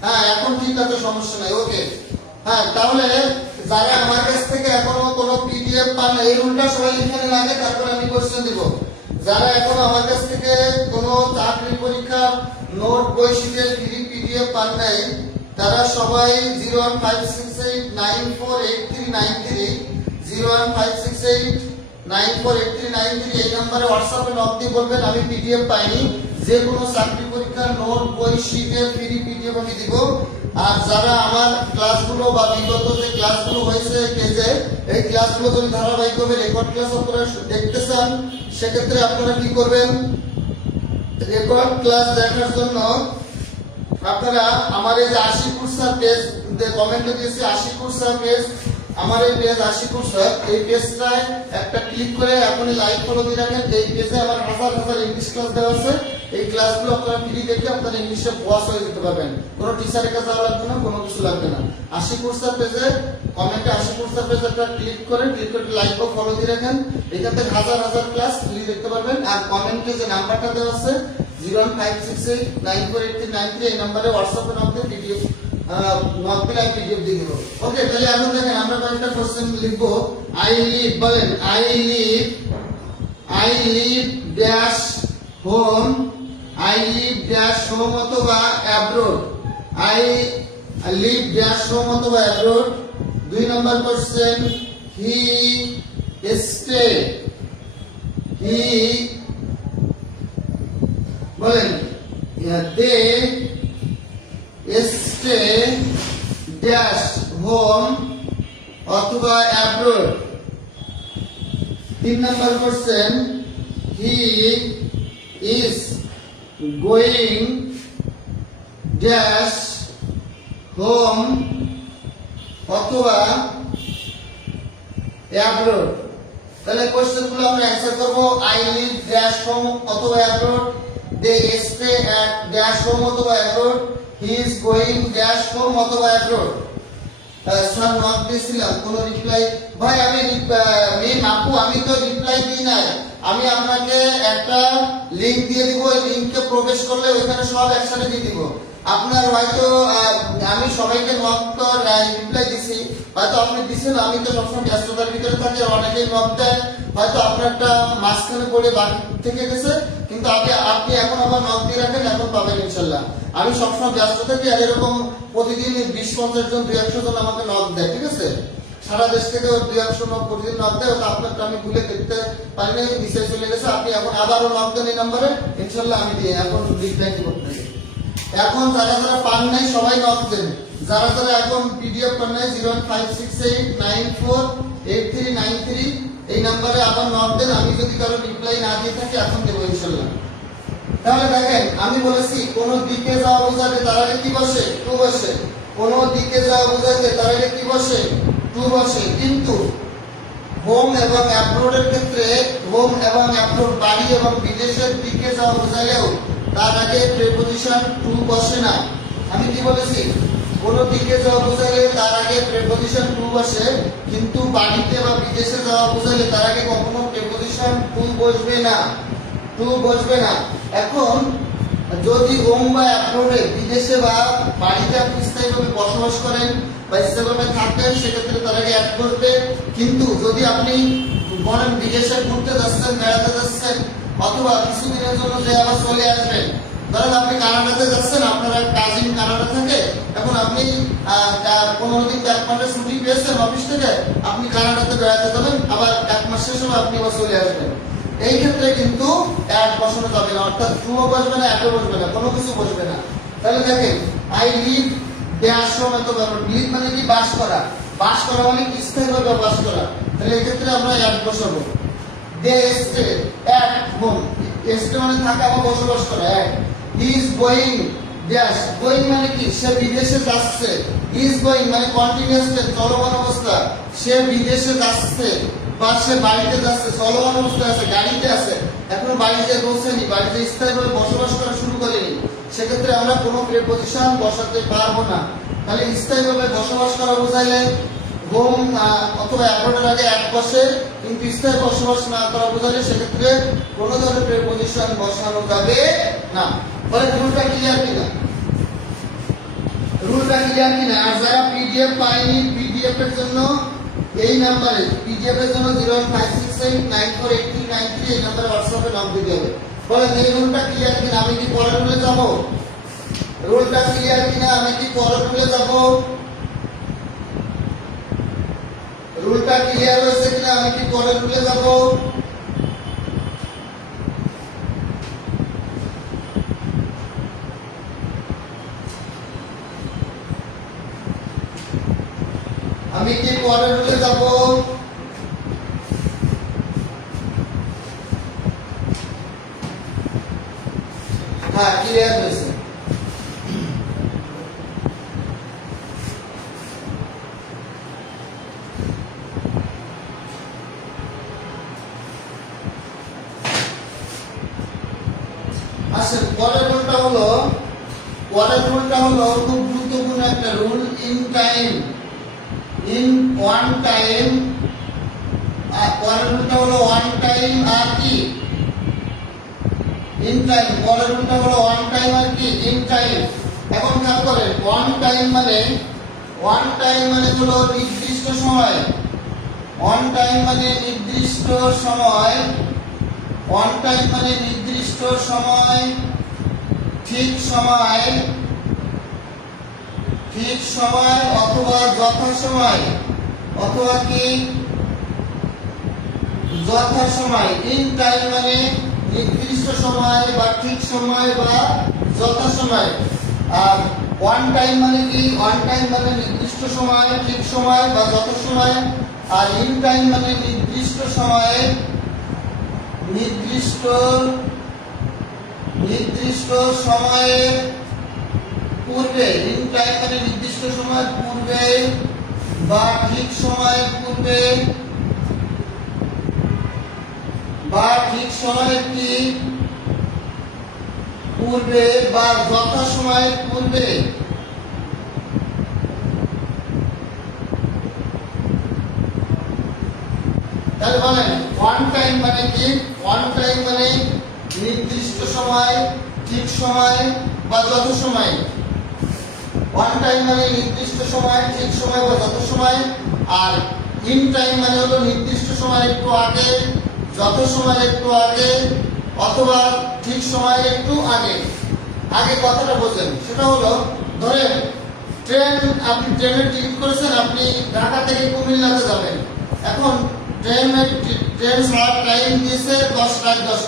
হ্যাঁ এখন ঠিক আছে, সমস্যা নাই, ওকে। হ্যাঁ তাহলে যারা আমার কাছ থেকে এখনো কোনো পিডিএফ পান, এই রুলটা সবাই লিখে লাগে, তারপর আমি কোশ্চেন দিব। যারা এখনো আমার কাছ থেকে কোনো চাকরি পরীক্ষা নোট বই শিটের ফ্রি পিডিএফ পান নাই তারা সবাই 01568948393 01568948393 এই নম্বরে হোয়াটসঅ্যাপে নক দিয়ে বলবেন আমি পিডিএফ পাইনি। যে কোনো চাকরি পরীক্ষার নোট বই শিটের ফ্রি পিডিএফ আমি দিব। আর যারা আমার ক্লাসগুলো বা বিগত যে ক্লাসগুলো হয়েছে পেজে, এই ক্লাসগুলো যদি ধারাবাহিকভাবে রেকর্ড ক্লাস আপনারা দেখতে চান সেক্ষেত্রে আপনারা কি করবেন? রেকর্ড ক্লাস দেখার জন্য আপনারা আমার এই যে আশিকুর স্যার পেজ কমেন্টে দিয়েছি, আশিকুর স্যার পেজ, আমার এই পেজ আশিকুর স্যার, এই পেজটায় একটা ক্লিক করে এখনই লাইক ফলো দিয়ে রাখেন। এই পেজে আমার হাজার ইংলিশ ক্লাস দেওয়া আছে। এই ক্লাসগুলো আপনারা ফ্রি দেখে আপনারা ইংলিশে বস হয়ে যেতে পারবেন, কোনো টিচারের কাছে যাওয়া লাগবে না, কোনো কিছু লাগবে না। আশিকুর স্যার পেজে কমেন্টে আশিকুর স্যার পেজে একটা ক্লিক করে লাইক ও ফলো দিয়ে রাখেন। এখান থেকে হাজার ক্লাস ফ্রি দেখতে পারবেন। আর কমেন্টে যে নাম্বারটা দেওয়া আছে 01568948393 এই নম্বরে হোয়াটসঅ্যাপে নক দিয়ে পিডিএফ নক দিলে আমি পিডিএফ দিয়ে দেবো। ওকে তাহলে এখন দেখেন আমরা কয়েকটা কোশ্চেন লিখবো। আই লিভ, বলেন I live dash home, I live dash home অথবা abroad, I live dash home অথবা অ্যাব্রোড। 2 নম্বর কোশ্চেন হি স্টে, বলেন দে স্টে ড্যাশ হোম অথবা অ্যাব্রোড। 3 নম্বর question he is going dash home অথবা abroad. তাহলে কোশ্চেনগুলো আমরা অ্যানসার করব। আই লিভ ড্যাশ হোম অথবা abroad, they stay at dash home অথবা abroad, he is going dash home অথবা অ্যাব্রোড। স্যার নক দিয়েছিলাম কোনো রিপ্লাই, ভাই আমি আপু আমি তো রিপ্লাই দিই নাই, আমি আপনাকে একটা লিংক দিয়ে দিব, ওই লিংকে প্রবেশ করলে ওইখানে সব একসাথে দিয়ে দিব। আপনার হয়তো আমি সবাইকে নক তো রিপ্লাই দিছি, হয়তো আপনি দিছেন, আমি তো সবসময় ব্যস্ততার ভিতরে থাকি, অনেকেই নক দেয়, হয়তো আপনারটা মাঝখানে পড়ে বাকি থেকে গেছে, কিন্তু আপনি এখন আমার নক দিয়ে রাখেন, এখন পাবেন ইনশাল্লাহ। আমি সবসময় ব্যস্ত থাকি, আর এরকম প্রতিদিন 20-50 জন 200 জন আমাকে নক দেয়, ঠিক আছে? সারা দেশ থেকে 200 নক প্রতিদিন নক দেয়, ওটা আপনারটা আমি ভুলে দেখতে পারিনি, মিসে চলে গেছে। আপনি এখন আবারও নক দেন এই নম্বরে, ইনশাল্লাহ আমি দিয়ে এখন রিপ্লাই দিব। এখন যারা পান নাই সবাই নক দেন, যারা এখন পিডিএফ পান নাই 01568948393 এই নম্বরে আবার নক দেন। আমি যদি কারো রিপ্লাই না দিয়ে থাকি এখন দেবো ইনশাল্লাহ। তাহলে দেখেন আমি বলেছি কোন দিকে যাওয়া বোঝাতে তার আগে কি বসে টু বসে, কোন দিকে যাওয়া বোঝাতে তার আগে কি বসে টু বসে। কিন্তু হোম এবং অ্যাব্রোডের ক্ষেত্রে হোম এবং অ্যাব্রোড বাড়ি এবং বিদেশের দিকে যাওয়া বোঝালেও তার আগে প্রিপজিশন টু বসে না। আমি কি বলেছি কোন দিকে যাওয়া বোঝালে তার আগে প্রিপজিশন টু বসে, কিন্তু বাড়িতে বা বিদেশে যাওয়া বোঝালে তার আগে কখনো প্রিপজিশন টু বসবে না, টু বসবে না। এখন যদি হোম বা অ্যাব্রোডে বিদেশে বা বাড়িতে আপনি স্থায়ীভাবে বসবাস করেন বা স্থায়ীভাবে থাকেন সেক্ষেত্রে তার আগে অ্যাড বসবে। কিন্তু যদি আপনি বলেন বিদেশে ঘুরতে যাচ্ছেন, বেড়াতে যাচ্ছেন অথবা কিছুদিনের জন্য যে আবার চলে আসবেন, ধরেন আপনি কানাডাতে যাচ্ছেন, আপনার এক কাজিন কানাডা থাকে, এখন আপনি 15 দিন 1 মাসের ছুটি পেয়েছেন অফিস থেকে, আপনি কানাডাতে বেড়াতে যাবেন, আবার 1 মাস শেষ হবে আপনি আবার চলে আসবেন। এই ক্ষেত্রে কিন্তু অ্যাড বসানো যাবে না, অর্থাৎ টুও বসবে না অ্যাডও বসবে না, কোনো কিছু বসবে না। তাহলে দেখেন আই লিভ আশ্রমে তো লিভ মানে কি বাস করা, বাস করা মানে কি স্থায়ীভাবে বাস করা, তাহলে এই ক্ষেত্রে আমরা অ্যাড বসাবো। দে স্টে অ্যাট হোম, স্টে মানে থাকা বা বসবাস করা, at. He is going dash, going মানে কি সে বিদেশে যাচ্ছে, হি ইজ গোয়িং মানে কন্টিনিউয়াস টেন্স চলমান অবস্থা, সে বিদেশে যাচ্ছে বা সে বাড়িতে যাচ্ছে, চলমান অবস্থায় আছে, গাড়িতে আছে, এখনো বাড়িতে পৌঁছেনি, বাড়িতে স্থায়ীভাবে বসবাস করা শুরু করেনি, সেক্ষেত্রে আমরা কোনো প্রিপজিশন বসাতে পারবো না। তাহলে স্থায়ীভাবে বসবাস করা বোঝাইলে হোম অথবা অ্যাব্রোডের আগে অ্যাড বসে, কিন্তু স্থায়ী বসবাস না করা বোঝালে সেক্ষেত্রে কোনো ধরনের প্রিপজিশন বসানো যাবে না। বলে রুলটা ক্লিয়ার কিনা, রুলটা ক্লিয়ার কিনা? আর যারা পিডিএফ পায়নি, পিডিএফ এর জন্য এই নাম্বারে, পিডিএফ এর জন্য 01568948393 এই নাম্বারে হোয়াটসঅ্যাপে নাম দিতে হবে। বলেন এই রুলটা ক্লিয়ার কিনা? আমি কি পরের রুলে যাব? রুলটা ক্লিয়ার কিনা? আমি কি পরের রুলে যাব? রুলটা ক্লিয়ার হয়েছে কিনা? আমি কি পরের রুলে যাব? আমি কি পরের রুলে যাব? হ্যাঁ ক্লিয়ার হয়েছে। আসেন পরের রুলটা হলো, পরের রুলটা হলো খুব গুরুত্বপূর্ণ একটা rule, in time, in one time. পরের রুলটা হলো ওয়ান টাইম আর কি ইন টাইম, পরের রুলটা হলো ওয়ান টাইম আর কি ইন টাইম। এখন খেয়াল করেন ওয়ান টাইম মানে, ওয়ান টাইম মানে হলো নির্দিষ্ট সময়, ওয়ান টাইম মানে নির্দিষ্ট সময়, ওয়ান টাইম মানে নির্দিষ্ট সময়, ঠিক সময়, ঠিক সময় অথবা যথাসময়, অথবা কি যথাসময়। ইন টাইম মানে নির্দিষ্ট সময় বা ঠিক সময় বা যথাসময়। আর ওয়ান টাইম মানে কি? ওয়ান টাইম মানে নির্দিষ্ট সময়, ঠিক সময় বা যথাসময়। আর ইন টাইম মানে নির্দিষ্ট সময়ে, নির্দিষ্ট সময়ের পূর্বে, ইন টাইম মানে নির্দিষ্ট সময়ের পূর্বে বা ঠিক সময়ের পূর্বে বা ঠিক সময়ের কি পূর্বে বা যথা সময়ের পূর্বে। তাহলে বলেন ওয়ান টাইম মানে কি? ওয়ান টাইম মানে নির্দিষ্ট সময়, ঠিক সময় বা যত সময়। ওয়ান টাইম মানে নির্দিষ্ট সময়, ঠিক সময় বা যত সময়। আর ইন টাইম মানে হলো নির্দিষ্ট সময় একটু আগে, যত সময় একটু আগে, অথবা ঠিক সময় একটু আগে। আগে কথাটা বোঝেন, সেটা হলো ধরেন ট্রেন, আপনি ট্রেনের টিকিট করেছেন, আপনি ঢাকা থেকে কুমিল্লাতে যাবেন। এখন ট্রেন ছাড়ার টাইম দিয়েছে 10:10,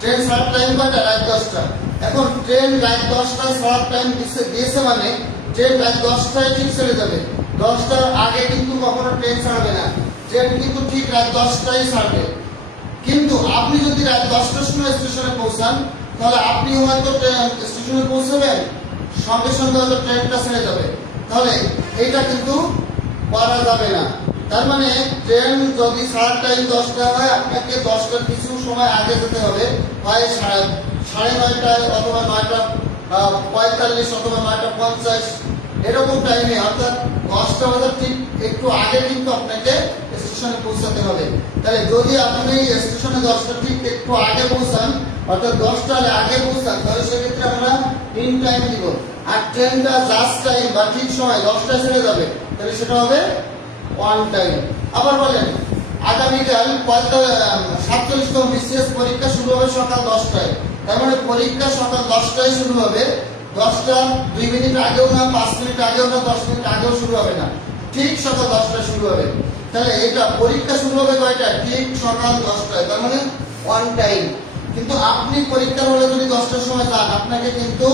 ট্রেন ছাড়ার টাইম কয়টা? রাত 10টা। এখন ট্রেন রাত 10টা ছাড়ার টাইম দিয়েছে মানে ট্রেন রাত 10টায় ঠিক চলে যাবে, 10টার আগে কিন্তু কখনো ট্রেন ছাড়বে না, ট্রেন কিন্তু ঠিক রাত 10টায় ছাড়বে। কিন্তু আপনি যদি রাত 10টার সময় স্টেশনে পৌঁছান, তাহলে আপনি হয়তো স্টেশনে পৌঁছাবেন, সঙ্গে সঙ্গে হয়তো ট্রেনটা ছেড়ে যাবে, তাহলে এইটা কিন্তু করা যাবে না। তার মানে ট্রেন যদি ছাড়ার টাইম 10টা হয়, আপনাকে 10টার কিছু সময় আগে যেতে হবে, হয় 9:30 অথবা 9:45 অথবা 9:50 এরকম টাইমে, অর্থাৎ 10টা বাজার ঠিক একটু আগে কিন্তু আপনাকে স্টেশনে পৌঁছাতে হবে। তাহলে যদি আপনি স্টেশনে 10টা ঠিক একটু আগে পৌঁছান, অর্থাৎ 10টার আগে পৌঁছান, তাহলে সেক্ষেত্রে আমরা ইন টাইম দিব। আর ট্রেনটা জাস্ট টাইম বা ঠিক সময় 10টায় ছেড়ে যাবে, তাহলে সেটা হবে অন টাইম। আবার বলেন, আগামীকাল 47তম বিসিএস পরীক্ষা শুরু হবে সকাল 10টায়, তার মানে পরীক্ষা সকাল 10টায় শুরু হবে। 10টা 2 মিনিট আগেও না, 5 মিনিট আগেও না, 10 মিনিট আগেও শুরু হবে না, ঠিক সকাল 10টায় শুরু হবে। তাহলে এটা পরীক্ষা শুরু হবে কয়টায়? ঠিক সকাল 10টায়, তার মানে অন টাইম। কিন্তু আপনি পরীক্ষার হলে যদি 10টার সময় যান, আপনাকে কিন্তু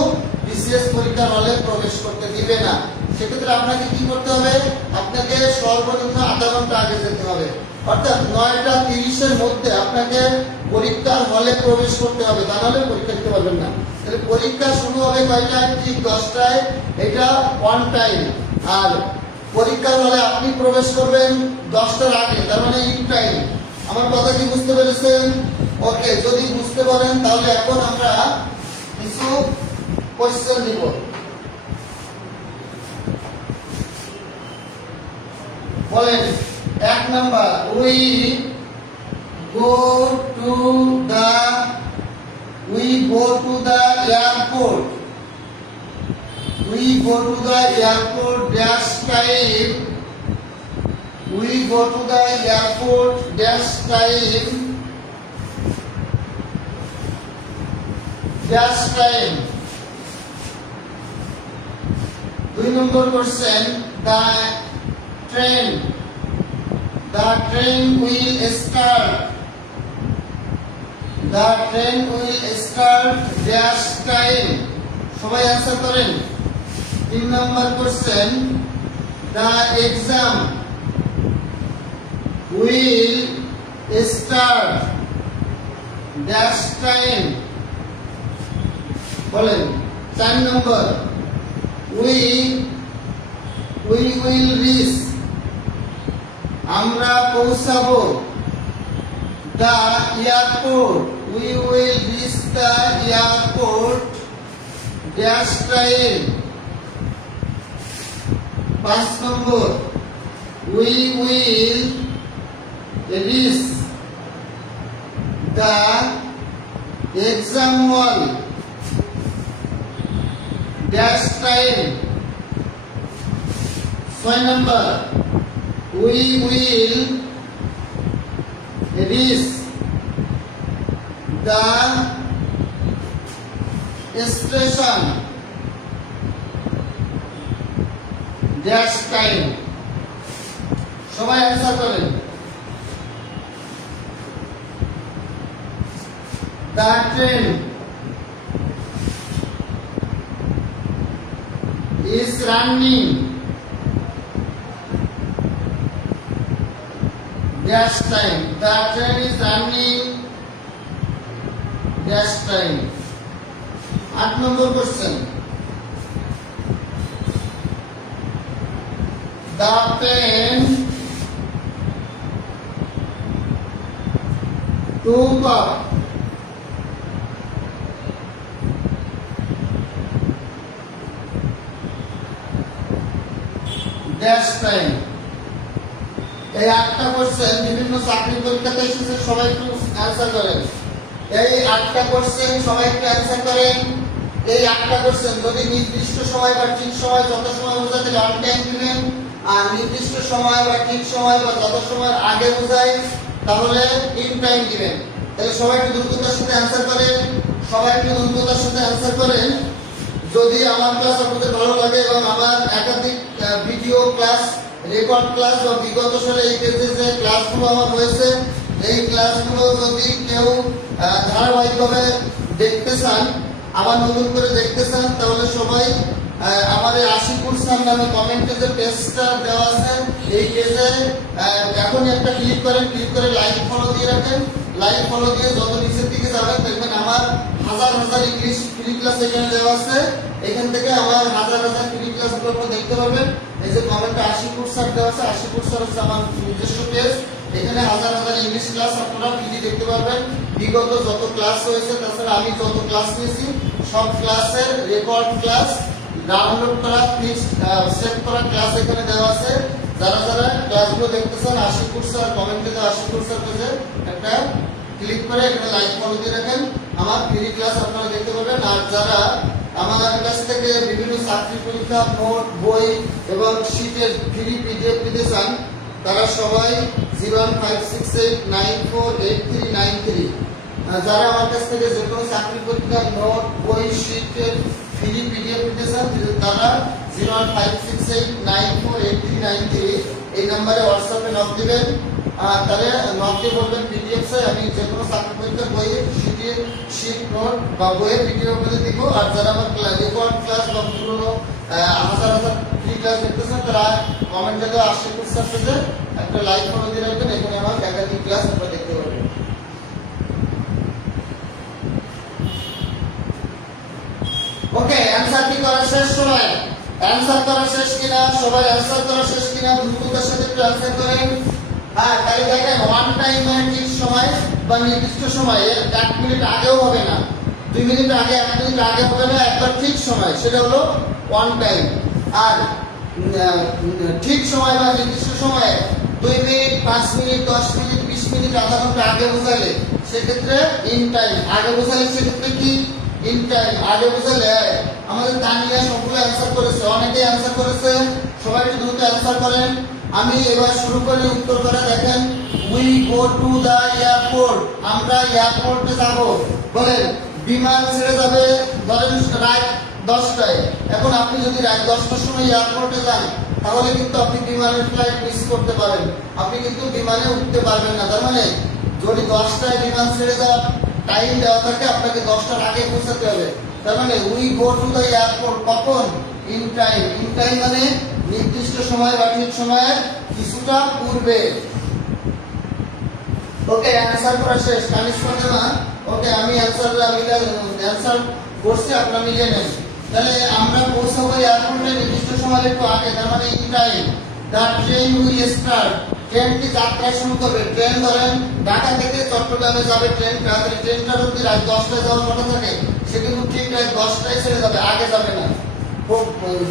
বিসিএস পরীক্ষার হলে প্রবেশ করতে দিবে না। সেক্ষেত্রে আপনাকে কি করতে হবে? আপনাকে সর্বনিম্ন আধা ঘন্টা আগে যেতে হবে, অর্থাৎ 9:30-এর মধ্যে আপনাকে পরীক্ষার হলে প্রবেশ করতে হবে, তা নাহলে পরীক্ষা দিতে পারবেন না। তাহলে পরীক্ষা শুরু হবে কয়টায়? ঠিক 10টায়, এটা অন টাইম। আর পরীক্ষার হলে আপনি প্রবেশ করবেন 10টার আগে, তার মানে ইন টাইম। আমার কথা কি বুঝতে পেরেছেন? ওকে, যদি বুঝতে পারেন তাহলে এখন আমরা কিছু কোশ্চেন দিব। বলেন 1 number, we go to the airport, we go to the airport dash time, we go to the airport dash time, dash time. 2 number question, the train will start, the train will start dash time. সবাই answer করেন। 3 number question, the exam will start dash time. বলেন। 4 number, we will reach, আমরা পৌঁছাবো, the airport, we will reach the airport dash time. 5 number, we will reach the exam hall dash time. 6 number, we will reach the station dash time. সবাই answer করেন। The train is running dash time, the train is running dash time. 8 number question, the pen took up dash time. এই 8টা question বিভিন্ন চাকরি পরীক্ষাতে এসেছে, সবাই একটু answer করেন। এই 8টা কোশ্চেন সবাই একটু आंसर করেন। এই 8টা কোশ্চেন যদি নির্দিষ্ট সময় বা ঠিক সময় যত সময় বোঝাতে অন টাইম দিবেন, আর নির্দিষ্ট সময় বা ঠিক সময় বা যত সময় আগে বোঝায় তাহলে ইন টাইম দিবেন। তাহলে সবাই একটু দ্রুততার সাথে आंसर করেন, সবাই একটু দ্রুততার সাথে आंसर করেন। যদি আমার ক্লাস আপনাদের ভালো লাগে এবং আমার একাধিক ভিডিও ক্লাস, রেকর্ড ক্লাস বা বিগত সালে এই পেজে যে ক্লাসগুলো আমার হয়েছে, এই ক্লাসগুলো যদি কেউ ধারাবাহিকভাবে দেখতে চান, আবার নতুন করে দেখতে চান, তাহলে সবাই আমার এই আশিকুর স্যার নামে কমেন্টে যে পেজটা দেওয়া আছে, এই পেজে এখনই একটা ক্লিক করেন, ক্লিক করে লাইক ফলো দিয়ে রাখেন। লাইক ফলো দিয়ে যত নিচের দিকে যাবেন দেখবেন আমার হাজার হাজার ইংলিশ ফ্রি ক্লাস এখানে দেওয়া আছে। এখান থেকে আমার হাজার হাজার ফ্রি ক্লাসগুলো দেখতে পারবেন। এই যে কমেন্টে 80 ফুট স্যার দেওয়া আছে, 80 ফুট স্যার হচ্ছে আমার নিজস্ব পেজ। এখানে হাজার হাজার ইংলিশ ক্লাস আপনারা ফ্রি দেখতে পারবেন। বিগত যত ক্লাস হয়েছে, তাছাড়া আমি যত ক্লাস নিয়েছি সব ক্লাসের রেকর্ড ক্লাস, ডাউনলোড করা, সেভ করা ক্লাস এখানে দেওয়া আছে। যারা যারা ক্লাসগুলো দেখতেছেন 80 ফুট স্যার কমেন্টে দেওয়া 80 ফুট স্যার পেজে একটা ক্লিক করে এখানে লাইক ফলো দিয়ে রাখেন, আমার ফ্রি ক্লাস আপনারা দেখতে পাবেন। আর যারা আমার কাছ থেকে বিভিন্ন চাকরি পরীক্ষা নোট, বই এবং শীটের ফ্রি পিডিএফ পেতে চান, তারা সবাই 01568948393। যারা আমার কাছ থেকে যে কোনো চাকরি পরীক্ষা নোট, বই, শীটের ফ্রি পিডিএফ পেতে চান, তারা 01568948393 এই নম্বরে হোয়াটসঅ্যাপে নক দিবেন। তাহলে নক দিয়ে বলবেন পিডিএফ চাই, আমি যে কোনো চাকরি পরীক্ষার বইয়ের শীট নোট বা বইয়ের পিডিএফ করে দিব। আর যারা আমার রেকর্ড ক্লাস বা পুরোনো হাজার হাজার ফ্রি ক্লাস দেখতেছেন, তারা কমেন্টে দেওয়া 80 ফুট স্যার পেজে একটা লাইক ফলো দিয়ে রাখবেন। এখানে আমার একাধিক ক্লাস আপনারা দেখতে পারবেন। ওকে, অ্যানসার কি করা শেষ? সবাই অ্যানসার করা শেষ কিনা? সবাই অ্যানসার করা শেষ কিনা? দ্রুততার সাথে একটু অ্যানসার করেন। হ্যাঁ, তাহলে দেখেন ওয়ান টাইম মানে ঠিক সময় বা নির্দিষ্ট সময়, 1 মিনিট আগেও হবে না, 2 মিনিট আগে, 1 মিনিট আগে হবে না, একবার ঠিক সময়, সেটা হলো ওয়ান টাইম। আর ঠিক সময় বা নির্দিষ্ট সময়ে 2 মিনিট, 5 মিনিট, 10 মিনিট, 20 মিনিট, আধা ঘন্টা আগে বোঝালে সেক্ষেত্রে ইন টাইম। আগে বোঝালে সেক্ষেত্রে কি? In time. আগে বোঝালে আমাদের তানিয়া সবগুলো অ্যান্সার করেছে, অনেকেই অ্যান্সার করেছে, সবাই একটু দ্রুত অ্যান্সার করেন। আমি এবার শুরু করি উত্তর করে। দেখেন, we go to the airport, আমরা এয়ারপোর্টে যাব। বলেন, বিমান ছেড়ে যাবে ধরেন রাত 10টায়। এখন আপনি যদি রাত 10টার সময় এয়ারপোর্টে যান, তাহলে কিন্তু আপনি বিমানের ফ্লাইট মিস করতে পারেন, আপনি কিন্তু বিমানে উঠতে পারবেন না। তার মানে যদি 10টায় বিমান ছেড়ে যাওয়ার টাইম দেওয়া থাকে, আপনাকে 10টার আগে পৌঁছাতে হবে। তার মানে we go to the airport কখন? In time. ইন টাইম মানে নির্দিষ্ট সময় বা ঠিক সময়ের কিছুটা পূর্বে। ওকে, অ্যানসার করা শেষ। কানিস ফাতেমা, ওকে, আমি অ্যানসার করছি, আপনারা মিলিয়ে নেন। তাহলে আমরা পৌঁছাবো এয়ারপোর্টে নির্দিষ্ট সময় একটু আগে, তার মানে in time. The train will start, ট্রেনটি যাত্রা শুরু করবে। ট্রেন ধরেন ঢাকা থেকে চট্টগ্রামে যাবে ট্রেনটা, তাহলে ট্রেনটা যদি রাত 10টায় যাওয়ার কথা থাকে, সে কিন্তু ঠিক রাত 10টায় ছেড়ে যাবে, আগে যাবে না।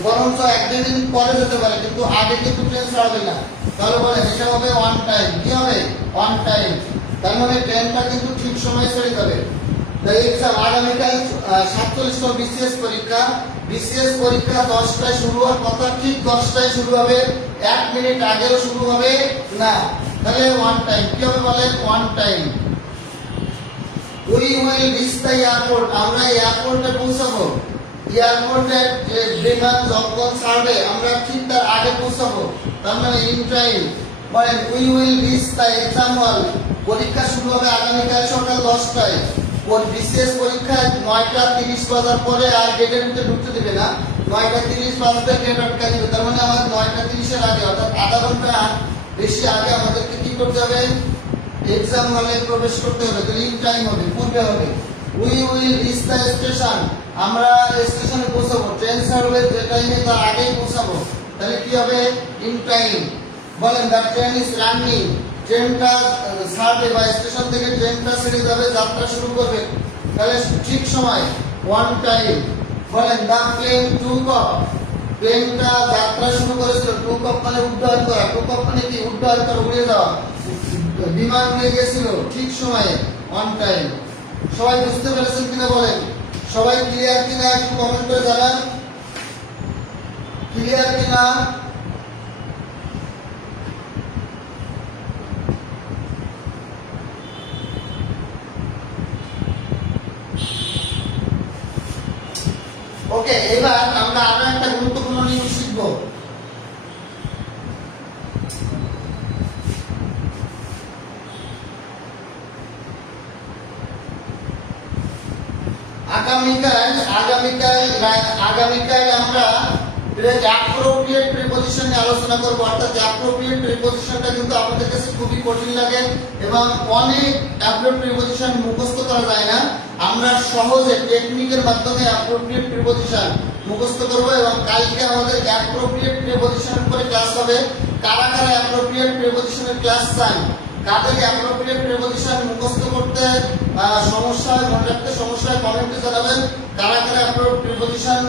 বরঞ্চ 1-2 মিনিট পরে যেতে পারে, কিন্তু আগে কিন্তু ট্রেন ছাড়বে না। তাহলে বলেন এটা হবে ওয়ান টাইম। কি হবে? One time. তার মানে ট্রেনটা কিন্তু ঠিক সময় ছেড়ে যাবে। তাই এক্সাম আগামীকাল 47তম বিসিএস পরীক্ষা। বিসিএস পরীক্ষা 10টায় শুরু হওয়ার কথা, ঠিক 10টায় শুরু হবে, 1 মিনিট আগেও শুরু হবে না। তাহলে ওয়ান টাইম। কি হবে বলেন? One time. We will reach the airport, আমরা এয়ারপোর্টে পৌঁছাবো। এয়ারপোর্টে বিমান যখন ছাড়বে আমরা ঠিক তার আগে পৌঁছাবো, তার মানে ইন টাইম। বলেন, we will reach the exam হল, পরীক্ষা শুরু হবে আগামীকাল সকাল 10টায়। বিসিএস পরীক্ষায় 9:30 বাজার পরে আর গেটের ভিতরে ঢুকতে দেবে না, 9:30 বাজতে গেট আটকা দিবে। তার মানে আমার 9:30-এর আগে, অর্থাৎ আধা ঘন্টা বেশি আগে আমাদেরকে কি করতে হবে? এক্সাম হলে প্রবেশ করতে হবে। তাহলে ইন টাইম হবে, পূর্বে হবে। We will reach the station, আমরা স্টেশনে পৌঁছাবো। ট্রেন ছাড়বে যে টাইমে, তার আগেই পৌঁছাবো। তাহলে কি হবে? In time. বলেন, দ্য ট্রেন ইজ রানিং, ট্রেনটা ছাড়বে বা স্টেশন থেকে ট্রেনটা ছেড়ে যাবে, যাত্রা শুরু করবে, তাহলে ঠিক সময়, ওয়ান টাইম। বলেন, দ্য প্লেন টুক অফ, প্লেনটা যাত্রা শুরু করেছিল। টুক অফ মানে উড্ডয়ন করা, টুক অফ মানে কি? উড্ডয়ন করা, উড়ে যাওয়া, বিমান উড়ে গেছিল ঠিক সময়ে, ওয়ান টাইম। সবাই বুঝতে পেরেছেন কিনা বলেন? সবাই ক্লিয়ার কিনা একটু কমেন্ট করে জানান, ক্লিয়ার কিনা। ওকে, এবার আমরা আরো একটা গুরুত্বপূর্ণ নিয়ম শিখব। আগামীকাল আমরা অ্যাপ্রোপ্রিয়েট প্রিপজিশন নিয়ে আলোচনা করব। অর্থাৎ অ্যাপ্রোপ্রিয়েট প্রিপজিশনটা কিন্তু আপনাদের কাছে খুবই কঠিন লাগে এবং অনেক অ্যাপ্রোপ্রিয়েট প্রিপজিশন মুখস্থ করা যায় না। আমরা সহজে টেকনিকের মাধ্যমে অ্যাপ্রোপ্রিয়েট প্রিপজিশন মুখস্থ করব এবং কালকে আমাদের অ্যাপ্রোপ্রিয়েট প্রিপজিশনের উপরে ক্লাস হবে। কারা কারা অ্যাপ্রোপ্রিয়েট প্রিপজিশনের ক্লাস চান, কাদের অ্যাপ্রোপ্রিয়েট প্রিপজিশন মুখস্থ করতে সমস্যা হয়, মনে রাখতে সমস্যা হয়, কমেন্টে জানাবেন। কারা কারা অ্যাপ্রোপ্রিয়েট প্রিপজিশন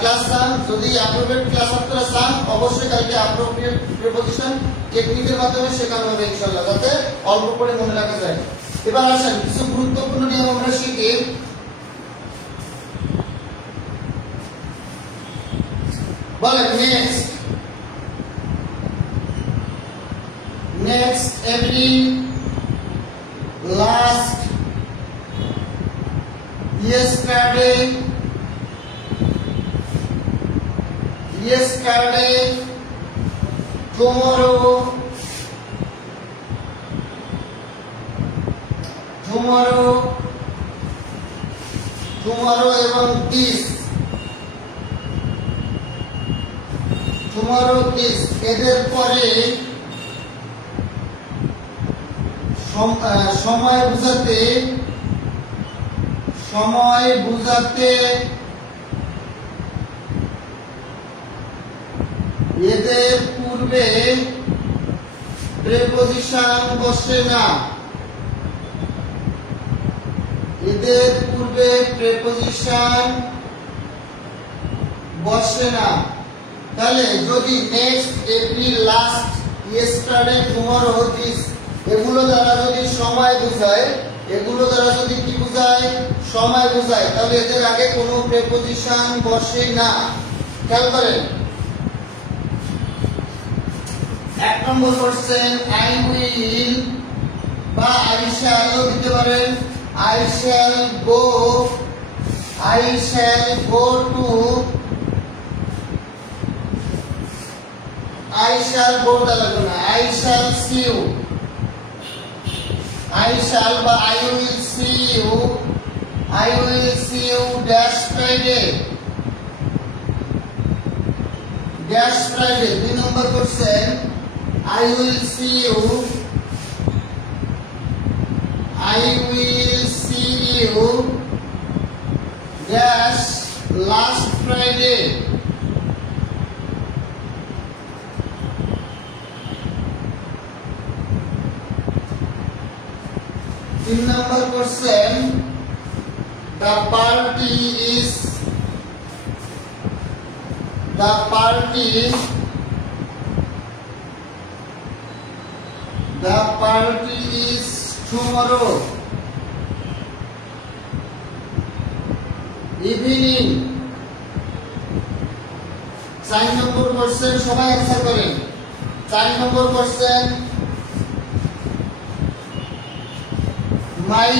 ক্লাস চান, যদি অ্যাপ্রোপ্রিয়েট ক্লাস আপনারা চান অবশ্যই কালকে অ্যাপ্রোপ্রিয়েট প্রিপজিশন টেকনিকের মাধ্যমে শেখানো হবে ইনশাআল্লাহ, যাতে অল্প করে মনে রাখা যায়। এবার আসেন কিছু গুরুত্বপূর্ণ নিয়ম আমরা শিখি। বলেন next, next, every, last, yesterday, tomorrow, এবং this, এদের পরে সময় বুঝাতে এদের পূর্বে প্রিপজিশন বসে না, তাহলে যদি next, every, last, yesterday, tomorrow, this এগুলো দ্বারা যদি সময় বোঝায়, কি বোঝায়, সময় বোঝায়, তাহলে এদের আগে কোনো প্রিপজিশন বসে না। খেয়াল করেন, 1 নম্বর কোশ্চেন, আই উইল বা আই শ্যাল দিতে পারেন। I shall go to, I shall go লাগবে না, I shall see you, I shall বা I will see you dash Friday, 2 নম্বর question, I will see you dash last Friday, 3 number question, the party is tomorrow evening। 4 নম্বর question, সবাই answer করেন। 4 নম্বর question, my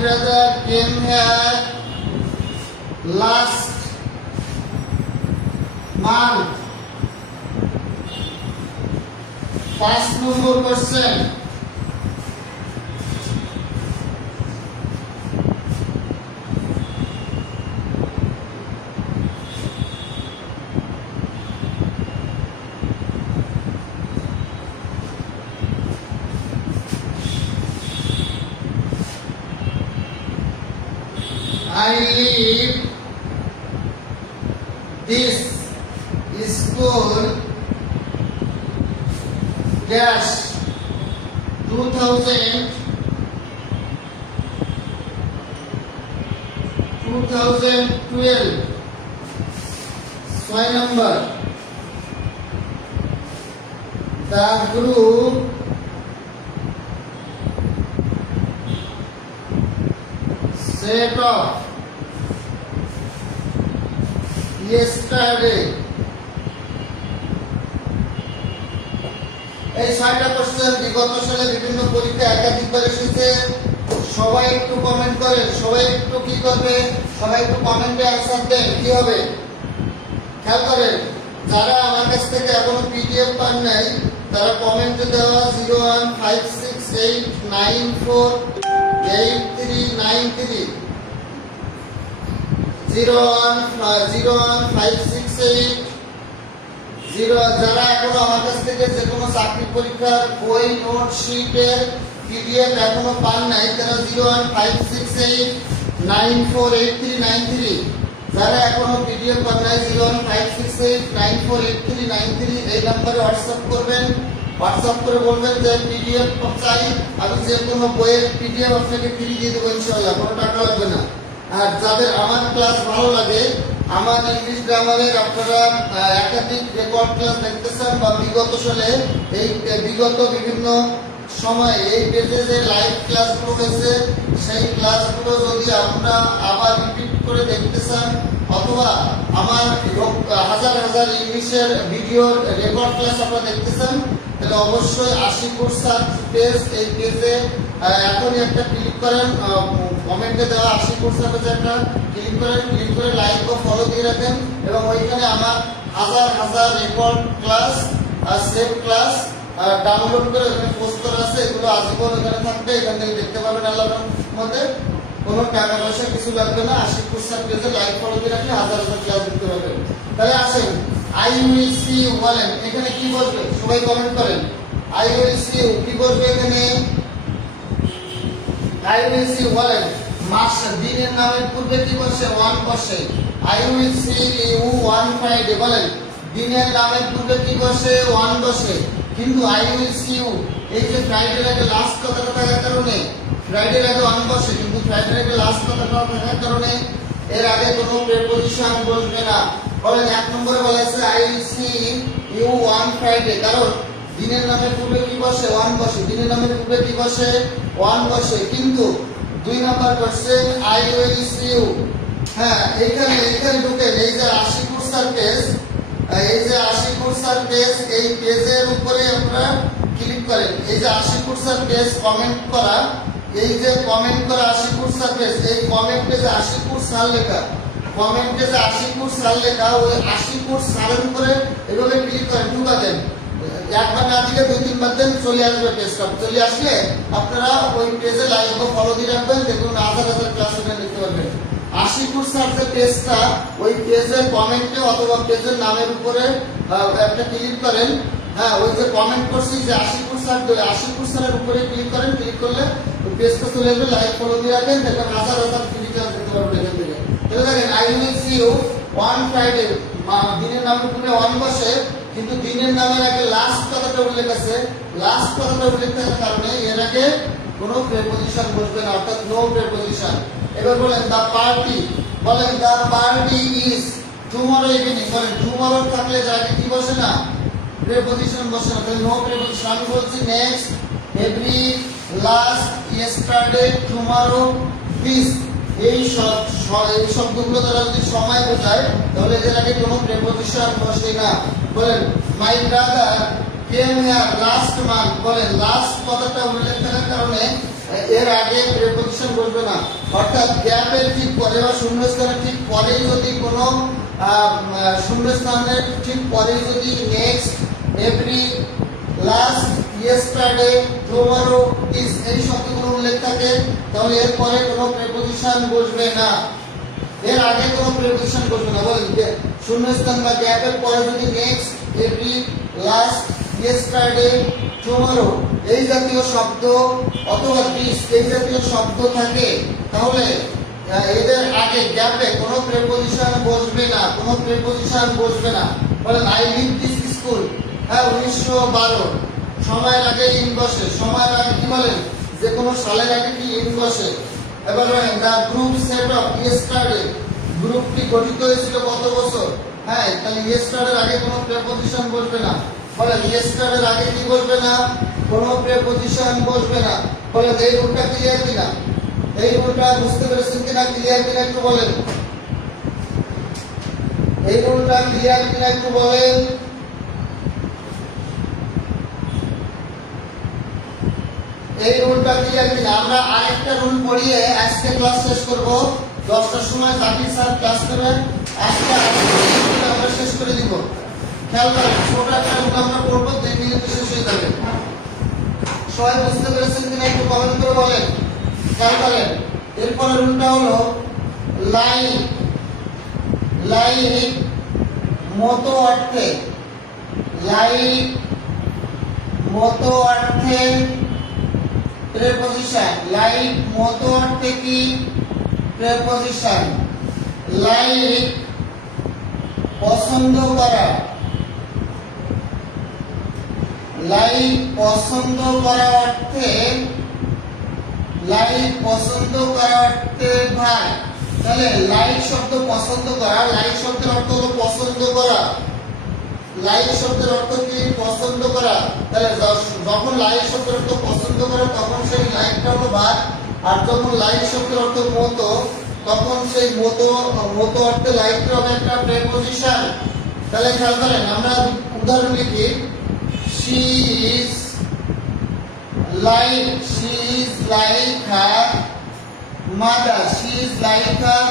brother came here last month। 5 নম্বর question, I leave this school dash 2012 6 number, the group set off yesterday। এই 6টা question বিগত সালে বিভিন্ন পরীক্ষা একাধিকবার এসেছে। সবাই একটু কমেন্ট করেন, সবাই একটু কি করবে, সবাই একটু কমেন্টে অ্যানসার দেন, কি হবে খেয়াল করেন। যারা আমার কাছ থেকে এখনো পিডিএফ পান নাই তারা কমেন্টে দেওয়া 0156 যারা এখনো আমার কাছ থেকে যে কোনো চাকরি পরীক্ষার বই নোট শিটের পিডিএফ এখনো পান নাই তারা 01568948393 যারা এখনো পিডিএফ পান নাই 01568948393 এই নম্বরে হোয়াটসঅ্যাপ করবেন। হোয়াটসঅ্যাপ করে বলবেন যে পিডিএফ চাই, আমি যে কোনো বইয়ের পিডিএফ আপনাকে ফ্রি দিয়ে দেবো ইনশাআল্লাহ, কোনো টাকা লাগবে না। আর যাদের আমার ক্লাস ভালো লাগে, আমার ইংলিশ গ্রামারের আপনারা একাধিক রেকর্ড ক্লাস দেখতেছেন বা বিগত সালে এই বিগত বিভিন্ন সময় এই পেজে যে লাইভ ক্লাসগুলো হয়েছে সেই ক্লাসগুলো যদি আমরা আবার রিপিট করে দেখতে চান অথবা আমার হাজার হাজার ইংলিশের ভিডিওর রেকর্ড ক্লাস আপনারা দেখতে চান তাহলে অবশ্যই আশিকুর স্যার পেজ, এই পেজে এখনই একটা ক্লিক করেন, কমেন্টে দেওয়া আশিকুর স্যার পেজে একটা ক্লিক করে লাইক ও ফলো দিয়ে রাখেন এবং ওইখানে আমার হাজার হাজার রেকর্ড ক্লাস আর সেভ ক্লাস ডাউনলোড করে ওখানে পোস্ট করা আছে, এগুলো আজীবন ওখানে থাকবে, এখান থেকে দেখতে পাবেন আল্লাহর মধ্যে। কোনো টাকা পয়সা কিছু লাগবে না, আশিকুর স্যার পেজে লাইক ফলো দিয়ে রাখলে হাজার হাজার ক্লাস দেখতে পাবেন। তাহলে আসেন আই উইল সি ইউ বলেন, এখানে কি বলবে সবাই কমেন্ট করেন। আই উইল সি ইউ কি বলবে এখানে? আই উইল সি ইউ বলেন, মাস দিনের নামের পূর্বে কি বসে? ওয়ান বসে। I will see you on Friday বলেন, দিনের নামের পূর্বে কি বসে? ওয়ান বসে। কিন্তু আই উইল সি ইউ এই যে ফ্রাইডের আগে লাস্ট কথাটা থাকার কারণে ফ্রাইডের আগে ওয়ান বসে, কিন্তু ফ্রাইডের আগে লাস্ট কথাটা থাকার কারণে এর আগে কোনো প্রিপোজিশন বসবে না। বলেন এক নম্বরে বলা আছে I will see you on Friday, কারণ দিনের নামের পূর্বে কি বসে? ওয়ান বসে। দিনের নামের পূর্বে কি বসে? ওয়ান বসে। কিন্তু দুই number question I will see you, হ্যাঁ এখানে ঢুকেন, এই যে আশিকুর স্যার পেজ, এই যে আশিকুর স্যার পেজ, এই পেজের উপরে আপনারা ক্লিক করেন। এই যে আশিকুর স্যার পেজ কমেন্ট করা, এই যে কমেন্ট করা আশিকুর স্যার পেজ, এই কমেন্টে যে আশিকুর স্যার লেখা, কমেন্টে যে আশিকুর স্যার লেখা, ওই আশিকুর স্যারের উপরে এভাবে ক্লিক করেন, ঢুকা দেন। একবার না দিলে দুই তিনবার দেন, চলে আসবে পেজটা। চলে আসলে আপনারা ওই পেজে লাইক ও ফলো দিয়ে রাখবেন, দেখুন হাজার হাজার ক্লাস ওখানে দেখতে পারবেন। আশিকুর স্যার যে পেজটা, ওই পেজের কমেন্টে অথবা পেজের নামের উপরে একটা ক্লিক করেন। হ্যাঁ ওই যে কমেন্ট করছি যে আশিকুর স্যারের উপরে ক্লিক করেন, ক্লিক করলে ওই পেজটা চলে আসবে, লাইক ফলো দিয়ে রাখেন, দেখবেন হাজার হাজার ক্লাস দেখতে পারবেন এখান থেকে। তাহলে দেখেন I will see you on Friday, দিনের নামের উপরে ওয়ান বসে, কিন্তু দিনের নামের আগে লাস্ট কথাটা উল্লেখ আছে, লাস্ট কথাটা উল্লেখ থাকার কারণে এর আগে কোনো প্রিপোজিশন বসবে না, অর্থাৎ নো প্রিপোজিশন। এবার বলেন দা পার্টি, বলেন the party is tomorrow evening, বলেন টুমরো থাকলে যাকে কি বসে না? প্রিপোজিশন বসে না, তাহলে নো প্রিপোজিশন। আমি বলছি next, every, last, yesterday, tomorrow, this, এই শব্দগুলো দ্বারা যদি সময় বোঝায় তাহলে এদের আগে কোনো প্রিপোজিশন বসে না। বলেন my brother came here last month, বলেন লাস্ট কথাটা উল্লেখ থাকার কারণে এর আগে প্রিপোজিশন বসবে না, অর্থাৎ গ্যাপের ঠিক পরে বা শূন্যস্থানের ঠিক পরেই যদি কোনো শূন্যস্থানের ঠিক পরেই যদি next, every, last, yesterday, tomorrow, this এই শব্দগুলো উল্লেখ থাকে তাহলে এর পরে কোনো প্রিপোজিশন বসবে না, এর আগে কোনো প্রিপোজিশন বসবে না। বলেন শূন্যস্থান বা গ্যাপের পরে যদি next, every, last, yesterday, tomorrow এই জাতীয় শব্দ অথবা দিস এই জাতীয় শব্দ থাকে তাহলে এদের আগে গ্যাপে কোনো প্রিপোজিশন বসবে না, কোনো প্রিপোজিশন বসবে না। বলেন আই লিভ দিস স্কুল, হ্যাঁ 1912, সময়ের আগে ইন বসে, সময়ের আগে কি বলেন? যে কোনো সালের আগে কি ইন বসে। এবার বলেন দা গ্রুপ সেট অফ ইয়েস্টারডে, গ্রুপটি গঠিত হয়েছিল কত বছর? হ্যাঁ তাহলে ইয়েস্টারডের আগে কোনো প্রিপোজিশন বসবে না। বলেন ইয়েস্টারডের আগে কি বসবে না? কোনো প্রিপোজিশন বসবে না। বলেন এই রুলটা ক্লিয়ার কিনা? এই রুলটা বুঝতে পেরেছেন কিনা, ক্লিয়ার কিনা একটু বলেন। এই রুলটা ক্লিয়ার কিনা একটু বলেন। এই রুলটা ক্লিয়ার কিনা? আমরা আরেকটা রুল পড়িয়ে আজকে ক্লাস শেষ করব। 10টার সময় জাকির স্যার ক্লাস নেবেন, আজকে আমরা শেষ করে দিব। খেয়াল করেন ছোট একটা রুল আমরা পড়বো, 2 মিনিটে শেষ হয়ে যাবে। সবাই বুঝতে পেরেছেন কিনা একটু কমেন্ট করে বলেন। খেয়াল করেন, এরপরের রুলটা হলো লাইক। লাইক মতো অর্থে, লাইক মতো অর্থে প্রেপোজিশন। লাইক মতো অর্থে কি প্রেপোজিশন। লাইক পছন্দ করা, লাইক পছন্দ করা অর্থে, লাইক পছন্দ করা অর্থে ভাই। তাহলে লাইক শব্দ পছন্দ করা, লাইক শব্দের অর্থ হলো পছন্দ করা। লাইক শব্দের অর্থ কি পছন্দ করা। তাহলে যখন লাইক শব্দের অর্থ পছন্দ করা তখন সেই লাইকটা হলো ভাগ, আর যখন লাইক শব্দের অর্থ মতো তখন সেই মতো মতো অর্থে লাইকটা হবে একটা প্রেপোজিশন। তাহলে খেয়াল করেন, আমরা উদাহরণ লিখি, she is like her mother. She is like her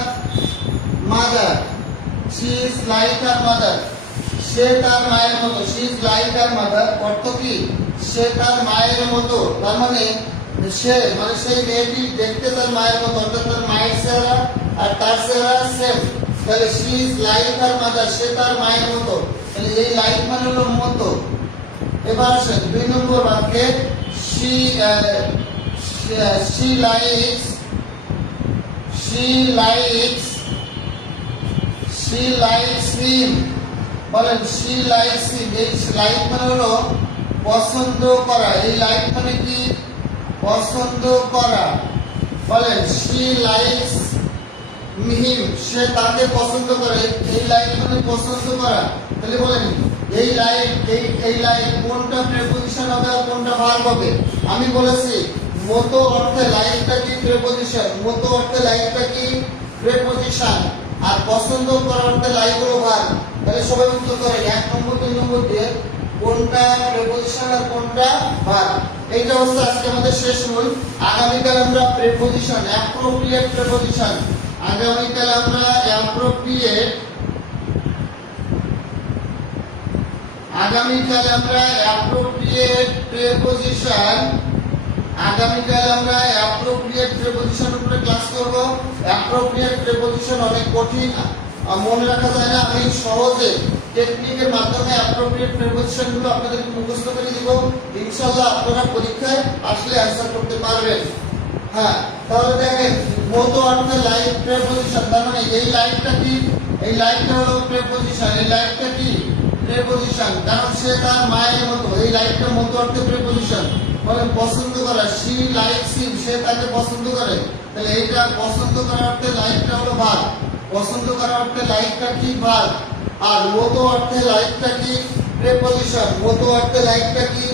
mother. She is like her mother. সে তার মায়ের মতো। she is like her mother অর্থ কি সে তার মায়ের মতো। তার মানে সে মানে সেই মেয়েটি দেখতে তার মায়ের মতো, অর্থাৎ তার মায়ের চেহারা আর তার চেহারা সেম। তাহলে she is like her mother, সে তার মায়ের মতো। তাহলে এই লাইক মানে হলো মতো। এবার আসেন 2 নম্বর বাক্যে, she likes him। বলেন she likes him। এই লাইক মানে হলো পছন্দ করা। এই লাইক মানে কি পছন্দ করা। বলেন she likes him, সে তাকে পছন্দ করে। এই লাইক মানে পছন্দ করা। তাহলে বলেন এই লাইক কোনটা প্রেপোজিশন হবে আর কোনটা ভার্ব হবে। আমি বলেছি মতো অর্থে লাইকটা কি প্রেপোজিশন, মতো অর্থে লাইকটা কি প্রেপোজিশন, আর পছন্দ করার অর্থে লাইক হলো ভার্ব। তাহলে সবাই উত্তর করেন 1 নম্বর 2 নম্বর দিয়ে কোনটা প্রেপোজিশন আর কোনটা ভার্ব। এইটা হচ্ছে আজকে আমাদের শেষ রুল। আগামীকাল আমরা প্রেপোজিশন, অ্যাপ্রোপ্রিয়েট প্রেপোজিশন, আগামীকাল আমরা অ্যাপ্রোপ্রিয়েট প্রেপোজিশন, আগামীকাল আমরা অ্যাপ্রোপ্রিয়েট প্রেপোজিশন উপরে ক্লাস করব। অ্যাপ্রোপ্রিয়েট প্রেপোজিশন অনেক কঠিন, মনে রাখা যায় না। আমি সহজে টেকনিকের মাধ্যমে অ্যাপ্রোপ্রিয়েট প্রেপোজিশন গুলো আপনাদেরকে মুখস্থ করে দিব। ইনশাআল্লাহ আপনারা পরীক্ষায় আসলে অ্যানসার করতে পারবেন। হ্যাঁ, তাহলে দেখেন মতো অর্থে লাইক প্রেপোজিশন। তার মানে এই লাইকটা কি, এই লাইকটা হলো প্রেপোজিশন। এই লাইকটা কি প্রেপোজিশন, কারণ সে তার মায়ের মতো। এই লাইকটা মতো অর্থে প্রেপোজিশন। বলেন পছন্দ করা, she likes him, সে তাকে পছন্দ করে। তাহলে এইটা পছন্দ করার অর্থে লাইকটা হলো ভার্ব। পছন্দ করার অর্থে লাইকটা কি ভার্ব, আর মতো অর্থে লাইকটা কি প্রেপোজিশন। মতো অর্থে লাইকটা কি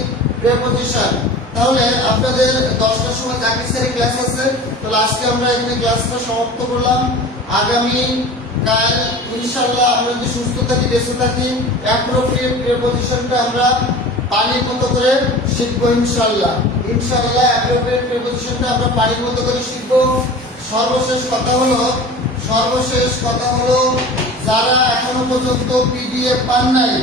প্রেপোজিশন। তাহলে আপনাদের 10টার সময় জাকির স্যারের ক্লাস আছে। তাহলে আজকে আমরা এখানে ক্লাসটা সমাপ্ত করলাম। আগামী কাল ইনশাআল্লাহ আমরা যদি সুস্থ থাকি, বেঁচে থাকি, অ্যাপ্রোপ্রিয়েট প্রেপোজিশনটা আমরা পানির মতো করে শিখবো ইনশাআল্লাহ। ইনশাআল্লাহ অ্যাপ্রোপ্রিয়েট প্রেপোজিশনটা আমরা পানির মতো করে শিখবো। সর্বশেষ কথা হলো যারা এখনো পর্যন্ত পিডিএফ পান নাই,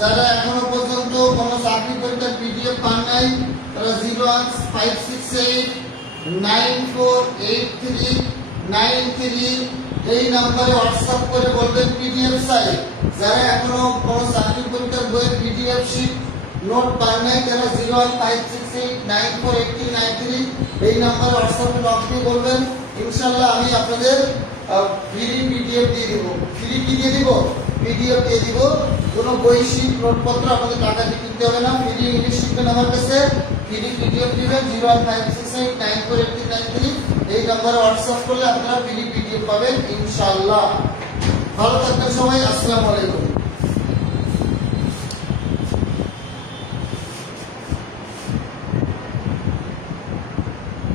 যারা এখনো পর্যন্ত কোনো চাকরি পরীক্ষার পিডিএফ পান নাই, তারা 01566948393 এই নম্বরে হোয়াটসঅ্যাপ করে বলবেন পিডিএফ চাই। যারা এখনো কোনো চাকরি পরীক্ষার বইয়ের পিডিএফ শিট নোট পান নাই, তারা 01566948393 এই নম্বরে হোয়াটসঅ্যাপে নক দিয়ে বলবেন। ইনশাআল্লাহ আমি আপনাদের ফ্রি পিডিএফ দিয়ে দিব। ফ্রি কি দিয়ে দিব? পিডিএফ দিয়ে দিব। কোনো বই শিট নোটপত্র আপনাদের টাকা দিয়ে কিনতে হবে না। ফ্রি ইংলিশ শিখবেন আমার কাছে, ফ্রি পিডিএফ দিবেন। 01566948393 এই নম্বরে হোয়াটসঅ্যাপ করলে আপনারা ফ্রি পিডিএফ পাবেন ইনশাআল্লাহ। ভালো থাকবেন সবাই। আসসালামু আলাইকুম।